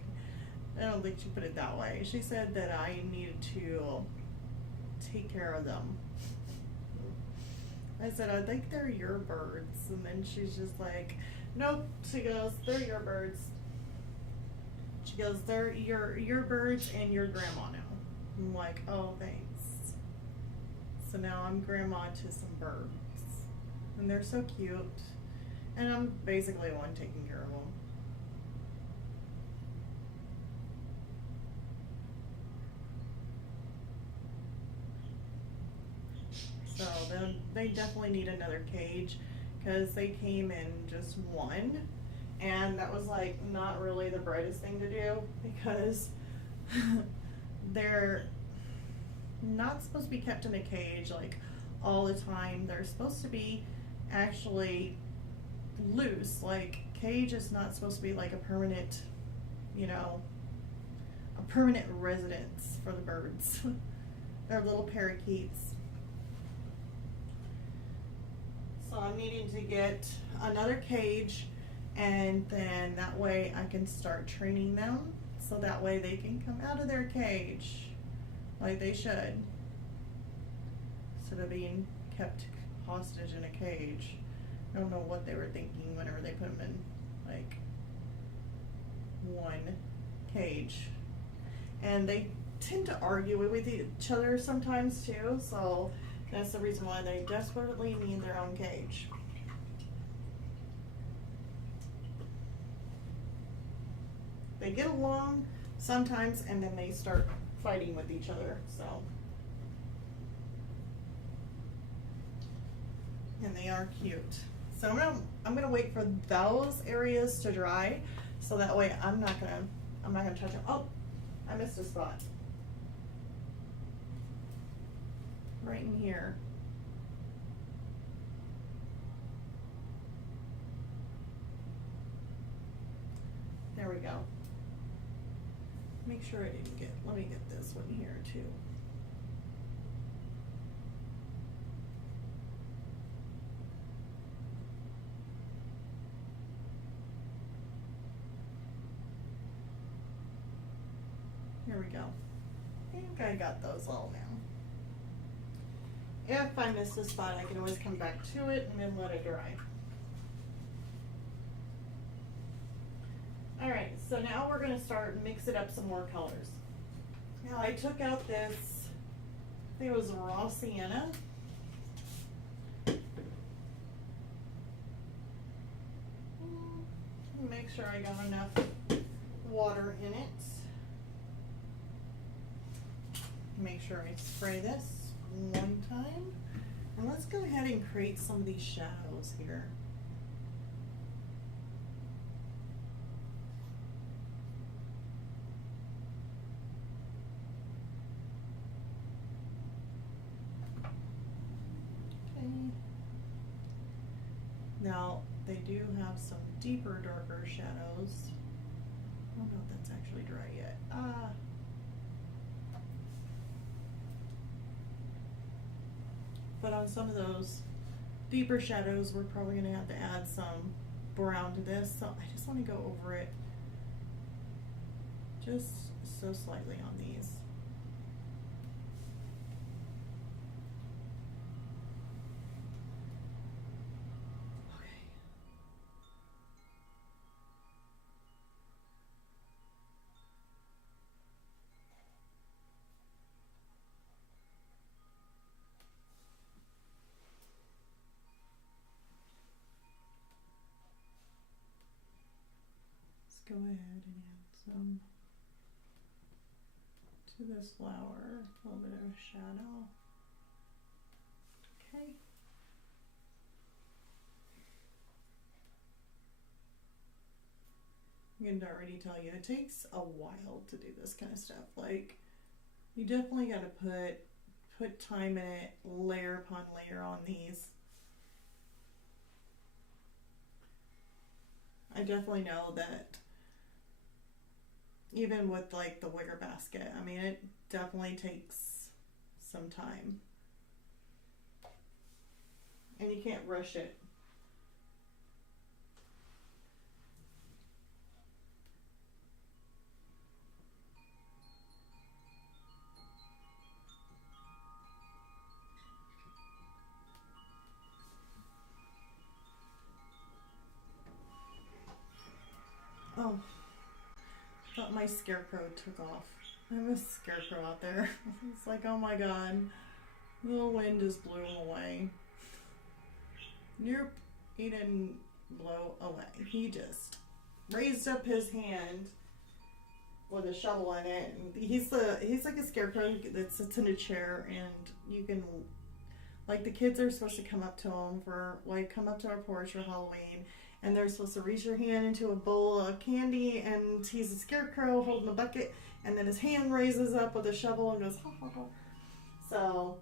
I don't think she put it that way. She said that I needed to take care of them. I said, "I think they're your birds." And then she's just like, "Nope." She goes, "They're your birds." She goes, "They're your birds and your grandma now." I'm like, "Oh, thanks." So now I'm grandma to some birds. And they're so cute. And I'm basically the one taking care of them. So they definitely need another cage, because they came in just one, and that was like not really the brightest thing to do, because they're not supposed to be kept in a cage like all the time. They're supposed to be actually loose. Like, cage is not supposed to be like a permanent, you know, a permanent residence for the birds. They're little parakeets. So I'm needing to get another cage, and then that way I can start training them, so that way they can come out of their cage like they should, instead of being kept hostage in a cage. I don't know what they were thinking whenever they put them in like one cage. And they tend to argue with each other sometimes too, so that's the reason why they desperately need their own cage. They get along sometimes and then they start fighting with each other, so. And they are cute. So I'm gonna wait for those areas to dry, so that way I'm not gonna touch them. Oh, I missed a spot. Right in here. There we go. Make sure I didn't get, let me get this one here too. Here we go. I think I got those all now. If I miss a spot, I can always come back to it and then let it dry. Alright, so now we're going to start mixing up some more colors. Now I took out this, I think it was raw sienna. Make sure I got enough water in it. Make sure I spray this one time. And let's go ahead and create some of these shadows here. Okay. Now, they do have some deeper, darker shadows. I don't know if that's actually dry yet. But on some of those deeper shadows, we're probably going to have to add some brown to this. So I just want to go over it just so slightly on these. Okay. Go ahead and add some to this flower, a little bit of a shadow. Okay. I can already tell you, it takes a while to do this kind of stuff. Like, you definitely got to put time in it, layer upon layer on these. I definitely know that even with like the wicker basket, I mean, it definitely takes some time. And you can't rush it. Oh, I thought my scarecrow took off. I have a scarecrow out there. It's like, oh my god. The wind just blew him away. Nope, he didn't blow away. He just raised up his hand with a shovel in it. And he's like a scarecrow that sits in a chair, and you can, like, the kids are supposed to come up to him for, like, come up to our porch for Halloween, and they're supposed to reach their hand into a bowl of candy, and he's a scarecrow holding a bucket, and then his hand raises up with a shovel and goes, ha ha ha. So,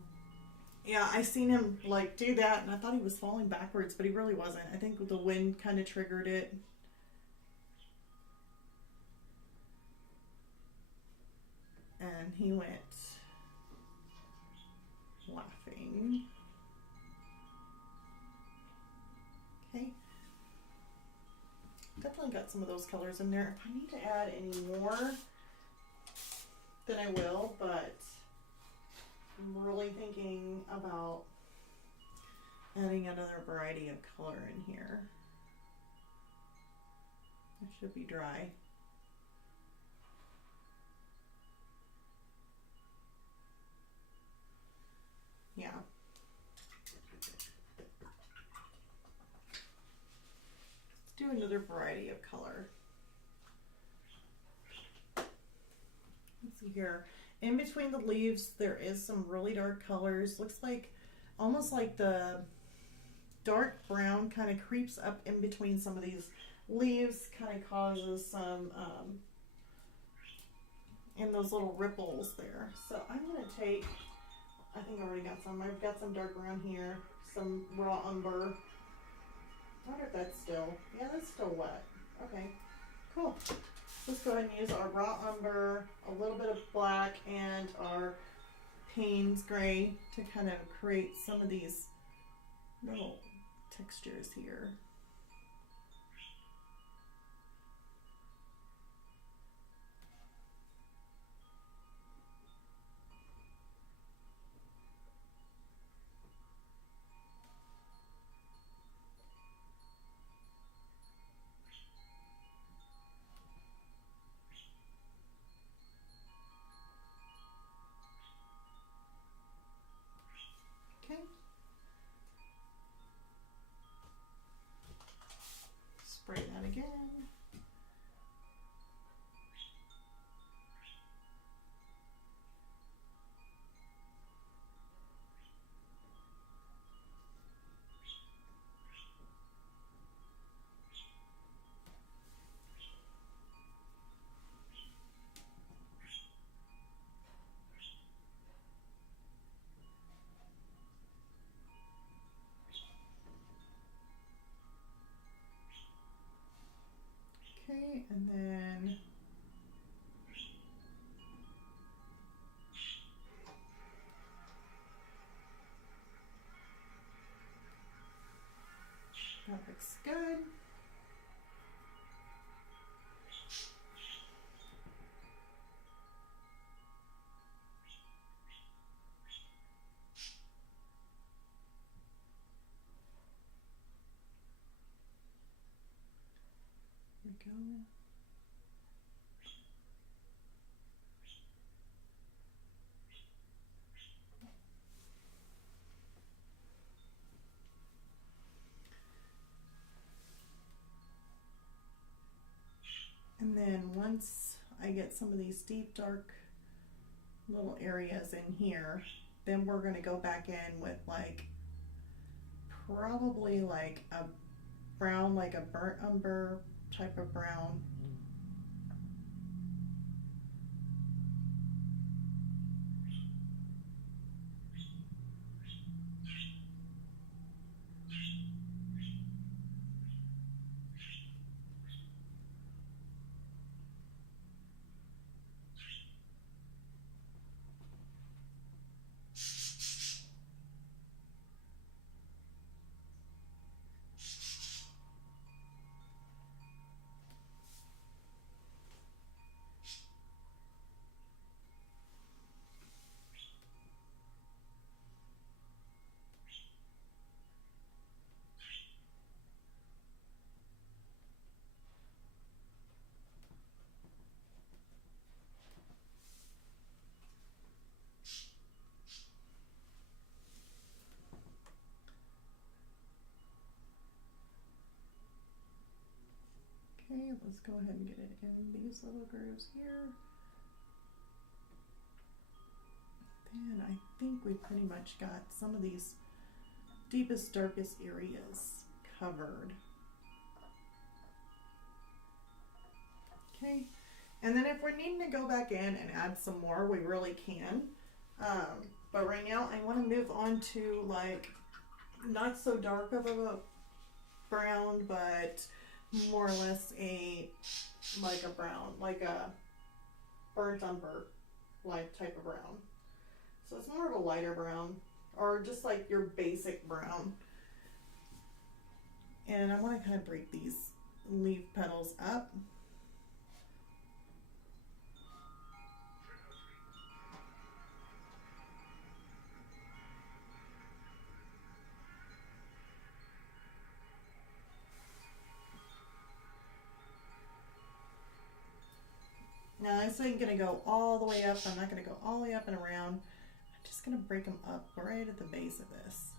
yeah, I seen him, like, do that, and I thought he was falling backwards, but he really wasn't. I think the wind kind of triggered it. And he went laughing. Okay. Definitely got some of those colors in there. If I need to add any more, then I will, but I'm really thinking about adding another variety of color in here. It should be dry. another variety of color. Let's see here. In between the leaves, there is some really dark colors. Looks like almost like the dark brown kind of creeps up in between some of these leaves, kind of causes some, and those little ripples there. So I'm going to take, I think I already got some. I've got some dark brown here, some raw umber. I wonder if that's still, yeah, that's still wet. Okay, cool. Let's go ahead and use our raw umber, a little bit of black, and our Payne's gray to kind of create some of these little textures here. Okay. Spray that again. Okay, and then that looks good. There we go. And then once I get some of these deep dark little areas in here, then we're going to go back in with like probably like a brown, like a burnt umber type of brown. Okay, let's go ahead and get it in these little grooves here. Then I think we pretty much got some of these deepest, darkest areas covered. Okay, and then if we're needing to go back in and add some more, we really can. But right now I want to move on to like not so dark of a brown, but more or less like a brown, like a burnt umber like type of brown. So it's more of a lighter brown, or just like your basic brown. And I want to kind of break these leaf petals up. Now this ain't gonna go all the way up. I'm not gonna go all the way up and around. I'm just gonna break them up right at the base of this.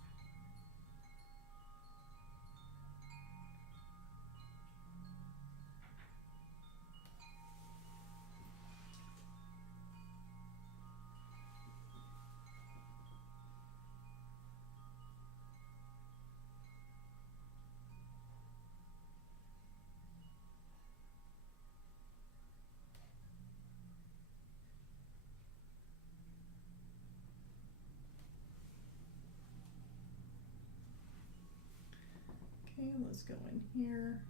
those go in here.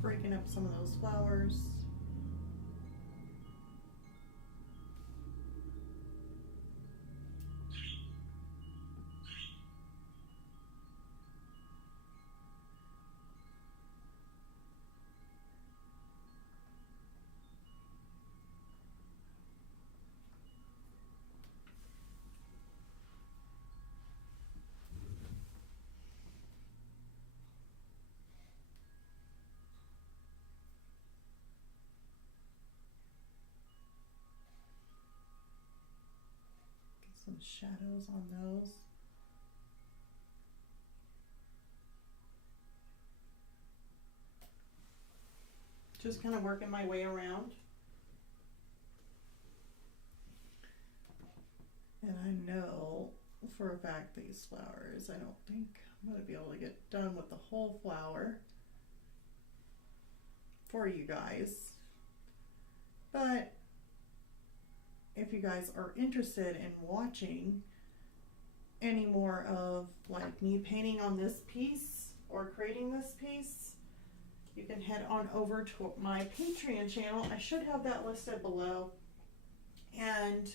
Breaking up some of those flowers. Some shadows on those. Just kind of working my way around. And I know for a fact these flowers, I don't think I'm going to be able to get done with the whole flower for you guys. But if you guys are interested in watching any more of like me painting on this piece or creating this piece, you can head on over to my Patreon channel. I should have that listed below, and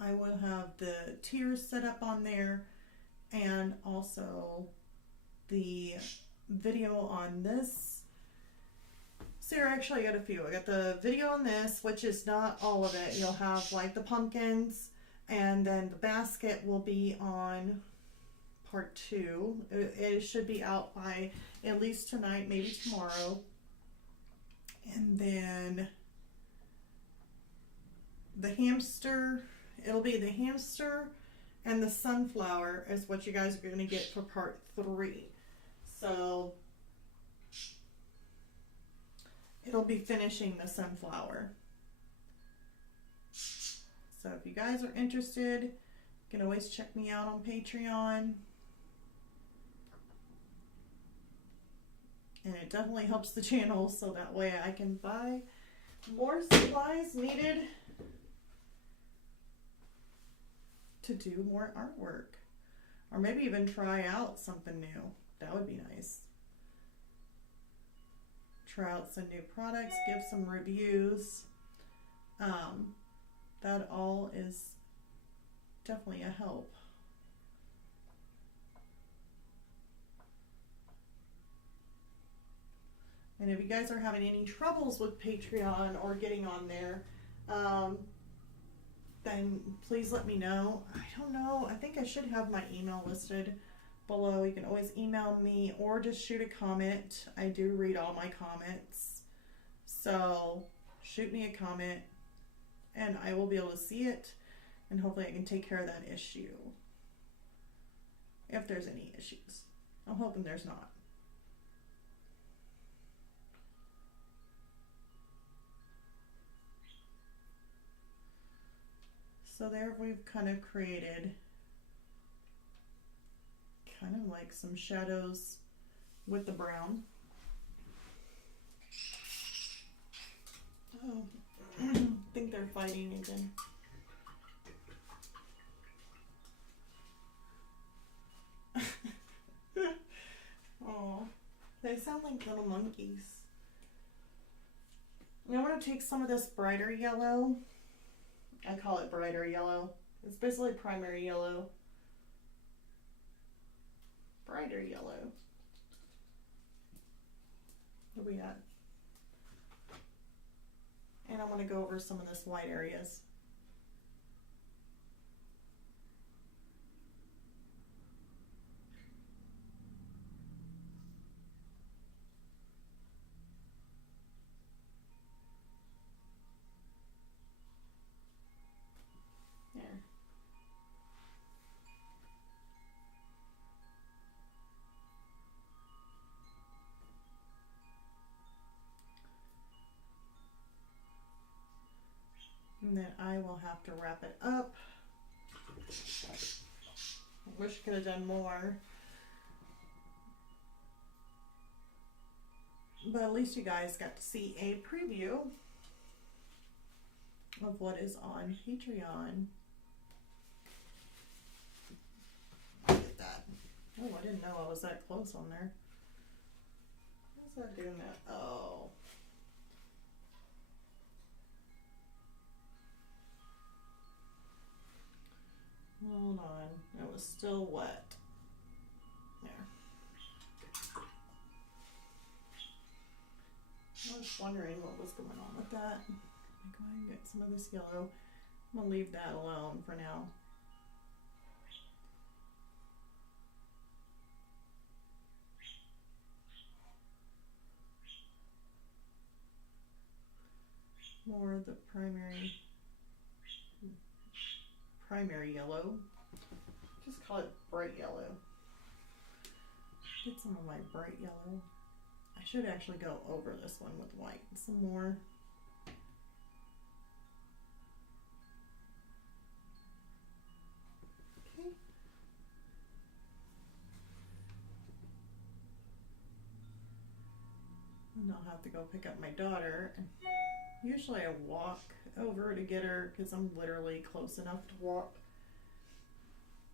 I will have the tiers set up on there, and also the video on this. So actually I got a few. I got the video on this, which is not all of it. You'll have like the pumpkins, and then the basket will be on part 2. It should be out by at least tonight, maybe tomorrow. And then the hamster, it'll be the hamster and the sunflower is what you guys are going to get for part 3. So it'll be finishing the sunflower. So if you guys are interested, you can always check me out on Patreon. And it definitely helps the channel, so that way I can buy more supplies needed to do more artwork. Or maybe even try out something new. That would be nice. Try out some new products, give some reviews. That all is definitely a help. And if you guys are having any troubles with Patreon or getting on there, then please let me know. I don't know. I think I should have my email listed below. You can always email me or just shoot a comment. I do read all my comments. So shoot me a comment and I will be able to see it, and hopefully I can take care of that issue. If there's any issues. I'm hoping there's not. So there we've kind of created kind of like some shadows with the brown. Oh, I think they're fighting again. Oh, they sound like little monkeys. And I want to take some of this brighter yellow. I call it brighter yellow. It's basically primary yellow. Brighter yellow. Where we at? And I want to go over some of this white areas. There. And then I will have to wrap it up. I wish I could have done more. But at least you guys got to see a preview of what is on Patreon. Look at that. Oh, I didn't know I was that close on there. How's that doing that? Oh. Hold on. It was still wet. There. I was wondering what was going on with that. Go ahead and get some of this yellow. I'm going to leave that alone for now. More of the primary yellow. Just call it bright yellow. Get some of my bright yellow. I should actually go over this one with white some more. Okay. And I'll have to go pick up my daughter. Usually I walk over to get her because I'm literally close enough to walk.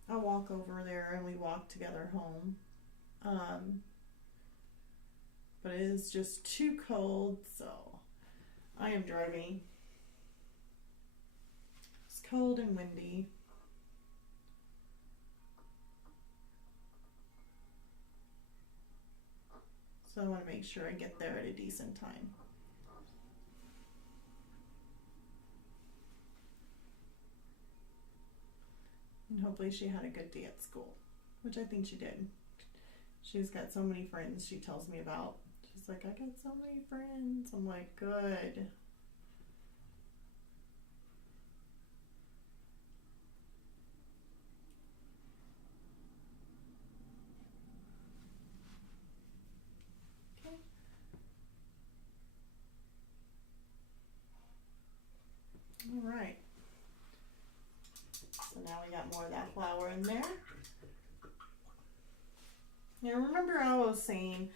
I walk over there and we walk together home. But it is just too cold, so I am driving. It's cold and windy. So I want to make sure I get there at a decent time. And hopefully she had a good day at school, which I think she did. She's got so many friends she tells me about. She's like, I got so many friends. I'm like, good. Okay. All right. So now we got more of that flour in there. Now remember I was saying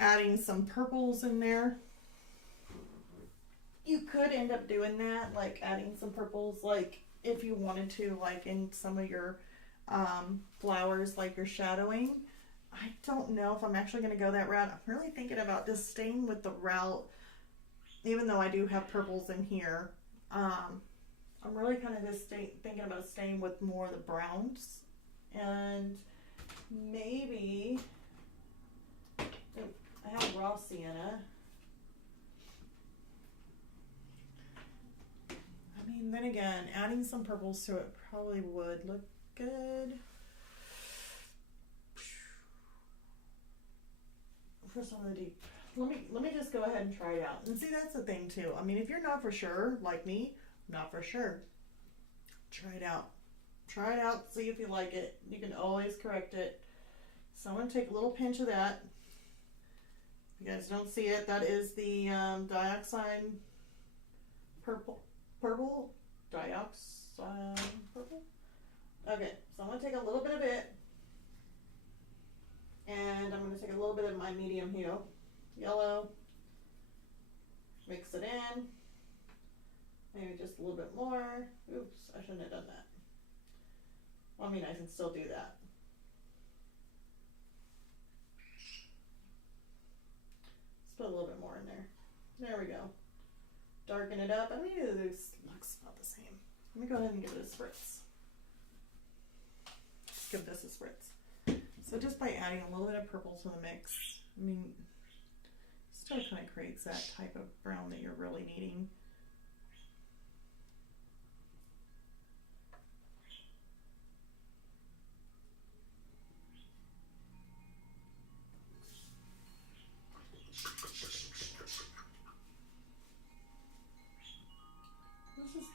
adding some purples in there? You could end up doing that, like adding some purples, like if you wanted to, like in some of your flowers, like your shadowing. I don't know if I'm actually going to go that route. I'm really thinking about just staying with the route, even though I do have purples in here. I'm really kind of just thinking about staying with more of the browns, and maybe I have raw sienna. I mean, then again, adding some purples to it probably would look good. For some of the deep, let me just go ahead and try it out. And see, that's the thing too. I mean, if you're not for sure, like me, not for sure, try it out. Try it out, see if you like it. You can always correct it. So I'm going to take a little pinch of that. If you guys don't see it, that is the dioxide purple. Dioxide purple. Okay, so I'm going to take a little bit of it. And I'm going to take a little bit of my medium hue. Yellow. Mix it in. Maybe just a little bit more. Oops, I shouldn't have done that. Well, I mean, I can still do that. Let's put a little bit more in there. There we go. Darken it up. I mean, it looks about the same. Let me go ahead and give it a spritz. Let's give this a spritz. So just by adding a little bit of purple to the mix, I mean, still kind of creates that type of brown that you're really needing.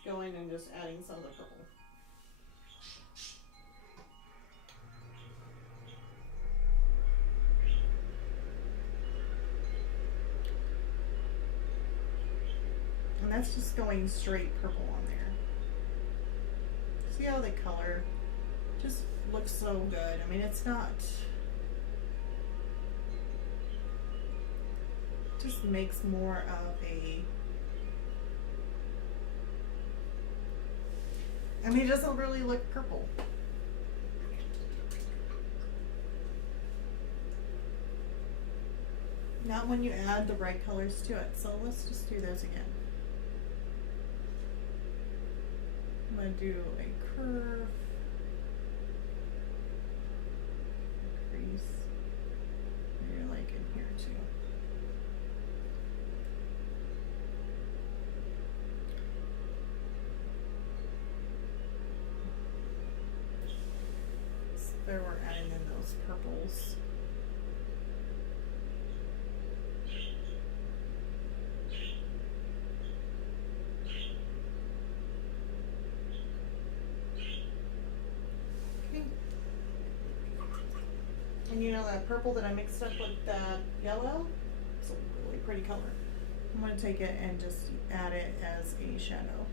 Going and just adding some of the purple. And that's just going straight purple on there. See how the color just looks so good. I mean, it's not just makes more of a, I mean, it doesn't really look purple. Not when you add the bright colors to it. So let's just do those again. I'm going to do a curve, crease, maybe like in here too. So there we're adding in those purples. And you know that purple that I mixed up with that yellow? It's a really pretty color. I'm going to take it and just add it as a shadow.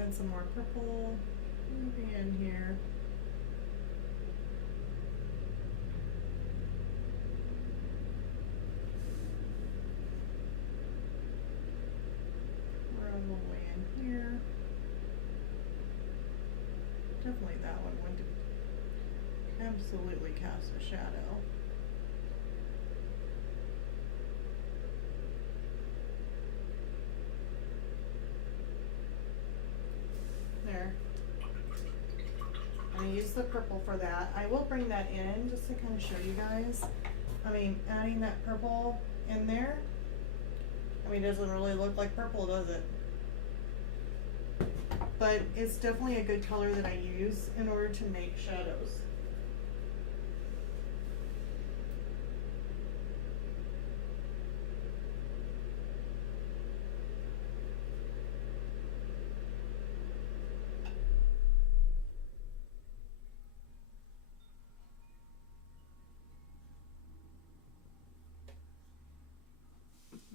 Add some more purple, maybe in here. Probably in here. Definitely that one would absolutely cast a shadow. There. I'm going to use the purple for that. I will bring that in just to kind of show you guys. I mean, adding that purple in there, I mean, it doesn't really look like purple, does it? But it's definitely a good color that I use in order to make shadows.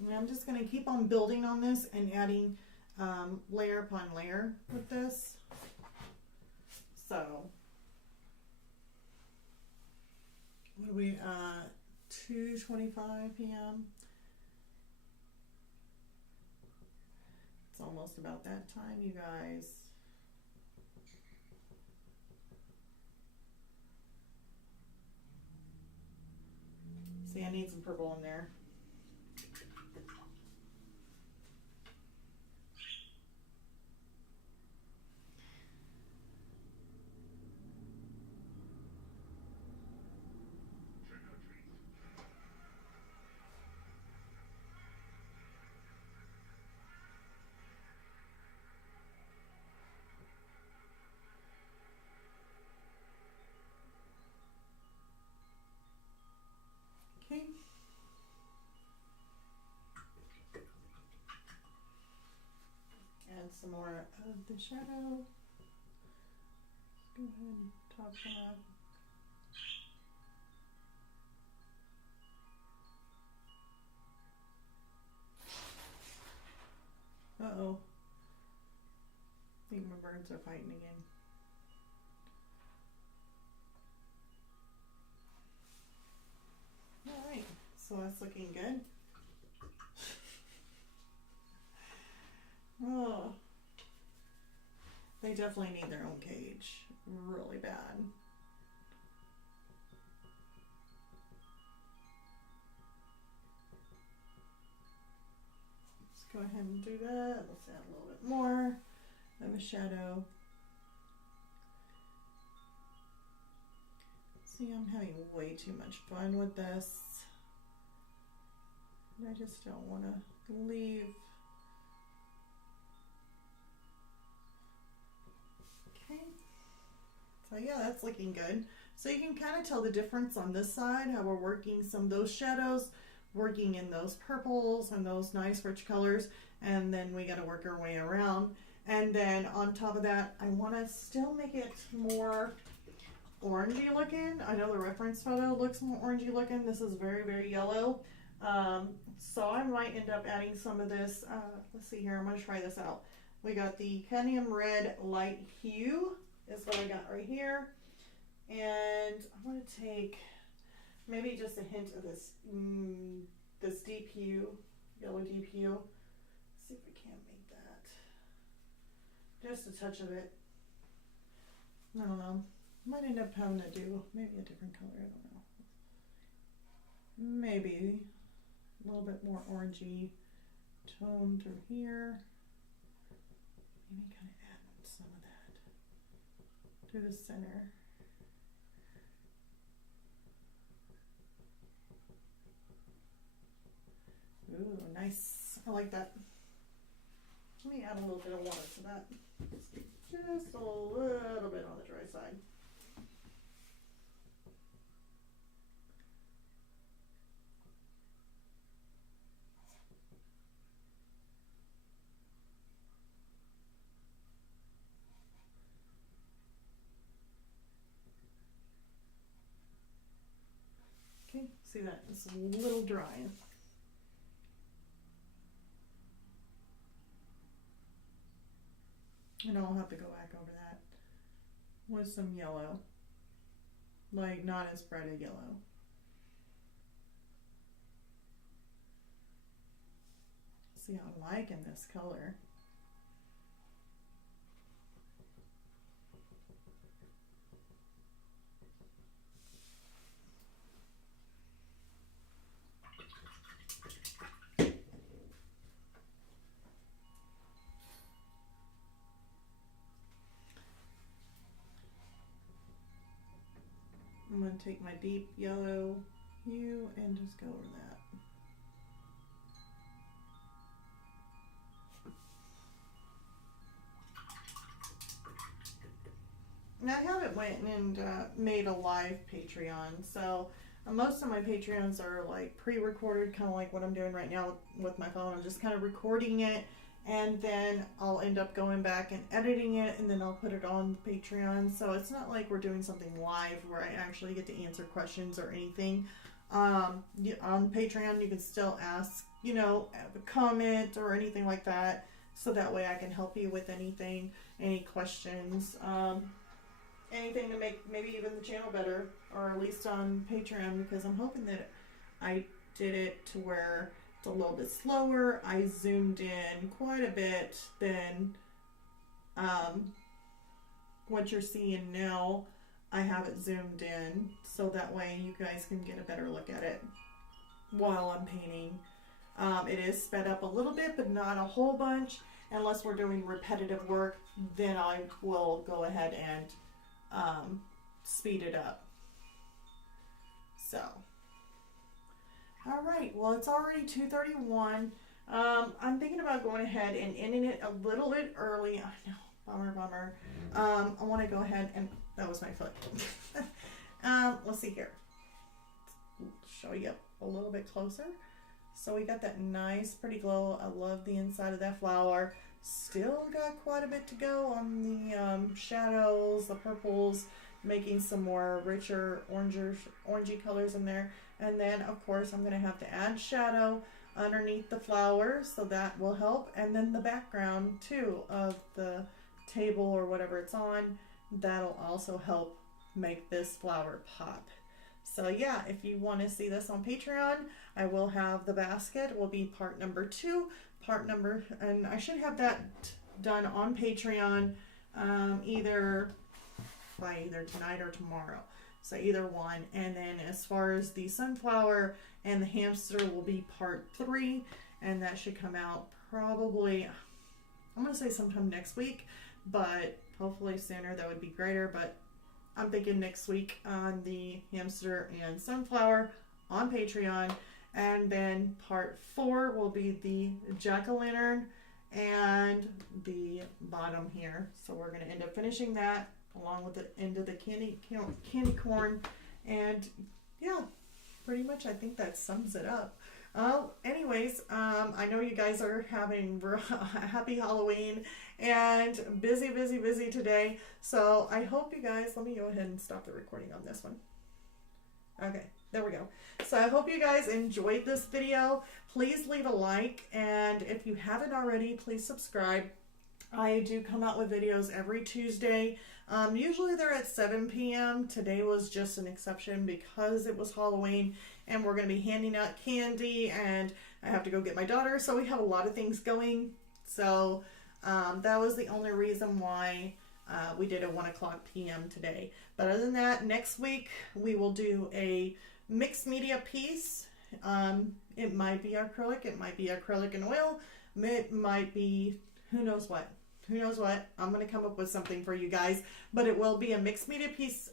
And I'm just going to keep on building on this and adding layer upon layer with this. So, what are we, 2:25 p.m. It's almost about that time, you guys. See, I need some purple in there. Okay. Add some more of the shadow. Let's go ahead and top that. Uh-oh. I think my birds are fighting again. Alright, so that's looking good. Oh, they definitely need their own cage really bad. Let's go ahead and do that. Let's add a little bit more of a shadow. See, I'm having way too much fun with this. I just don't want to leave. Okay. So yeah, that's looking good. So you can kind of tell the difference on this side, how we're working some of those shadows, working in those purples and those nice rich colors, and then we got to work our way around. And then on top of that, I want to still make it more orangey looking. I know the reference photo looks more orangey looking. This is very, very yellow. So I might end up adding some of this. Let's see here. I'm going to try this out. We got the cadmium red light hue is what I got right here. And I'm going to take maybe just a hint of this, this deep hue, yellow deep hue. Let's see if we can't make that. Just a touch of it. I don't know. Might end up having to do maybe a different color. I don't know. Maybe a little bit more orangey tone through here. Maybe kind of add some of that through the center. Ooh, nice. I like that. Let me add a little bit of water to that. Just a little bit on the dry side. Okay, see that? It's a little dry. And I'll have to go back over that with some yellow. Like, not as bright a yellow. See, I'm liking this color. I'm going to take my deep yellow hue and just go over that. And I haven't went and made a live Patreon, so most of my Patreons are like pre-recorded, kind of like what I'm doing right now with my phone. I'm just kind of recording it, and then I'll end up going back and editing it, and then I'll put it on Patreon. So it's not like we're doing something live where I actually get to answer questions or anything. On Patreon, you can still ask, you know, a comment or anything like that, so that way I can help you with anything, any questions, anything to make maybe even the channel better, or at least on Patreon, because I'm hoping that I did it to where it's a little bit slower. I zoomed in quite a bit than what you're seeing now. I have it zoomed in so that way you guys can get a better look at it while I'm painting. It is sped up a little bit, but not a whole bunch. Unless we're doing repetitive work, then I will go ahead and speed it up. So, all right, well, it's already 2:31. I'm thinking about going ahead and ending it a little bit early. I know, bummer. I want to go ahead and, that was my foot. Let's see here. Show you up a little bit closer. So we got that nice, pretty glow. I love the inside of that flower. Still got quite a bit to go on the shadows, the purples, making some more richer orangey colors in there. And then, of course, I'm going to have to add shadow underneath the flower, so that will help. And then the background, too, of the table or whatever it's on, that'll also help make this flower pop. So yeah, if you want to see this on Patreon, I will have the basket. It will be part number 2. And I should have that done on Patreon either tonight or tomorrow. So either one. And then as far as the sunflower and the hamster will be part 3, and that should come out probably, I'm going to say sometime next week, but hopefully sooner. That would be greater. But I'm thinking next week on the hamster and sunflower on Patreon. And then part 4 will be the jack-o'-lantern and the bottom here. So we're going to end up finishing that along with the end of the candy corn. And yeah, pretty much I think that sums it up. Anyways, I know you guys are having a happy Halloween and busy, busy, busy today. So I hope you guys, let me go ahead and stop the recording on this one. Okay, there we go. So I hope you guys enjoyed this video. Please leave a like, and if you haven't already, please subscribe. I do come out with videos every Tuesday. Usually they're at 7 p.m. Today was just an exception because it was Halloween and we're going to be handing out candy and I have to go get my daughter. So we have a lot of things going. So that was the only reason why we did a 1 o'clock p.m. today. But other than that, next week we will do a mixed media piece. It might be acrylic. It might be acrylic and oil. It might be who knows what. Who knows what? I'm going to come up with something for you guys, but it will be a mixed media piece,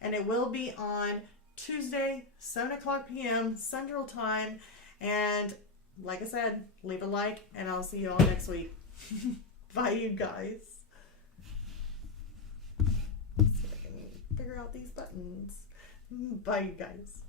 and it will be on Tuesday, 7 o'clock p.m. Central Time. And like I said, leave a like, and I'll see you all next week. Bye, you guys. Let's see if I can figure out these buttons. Bye, you guys.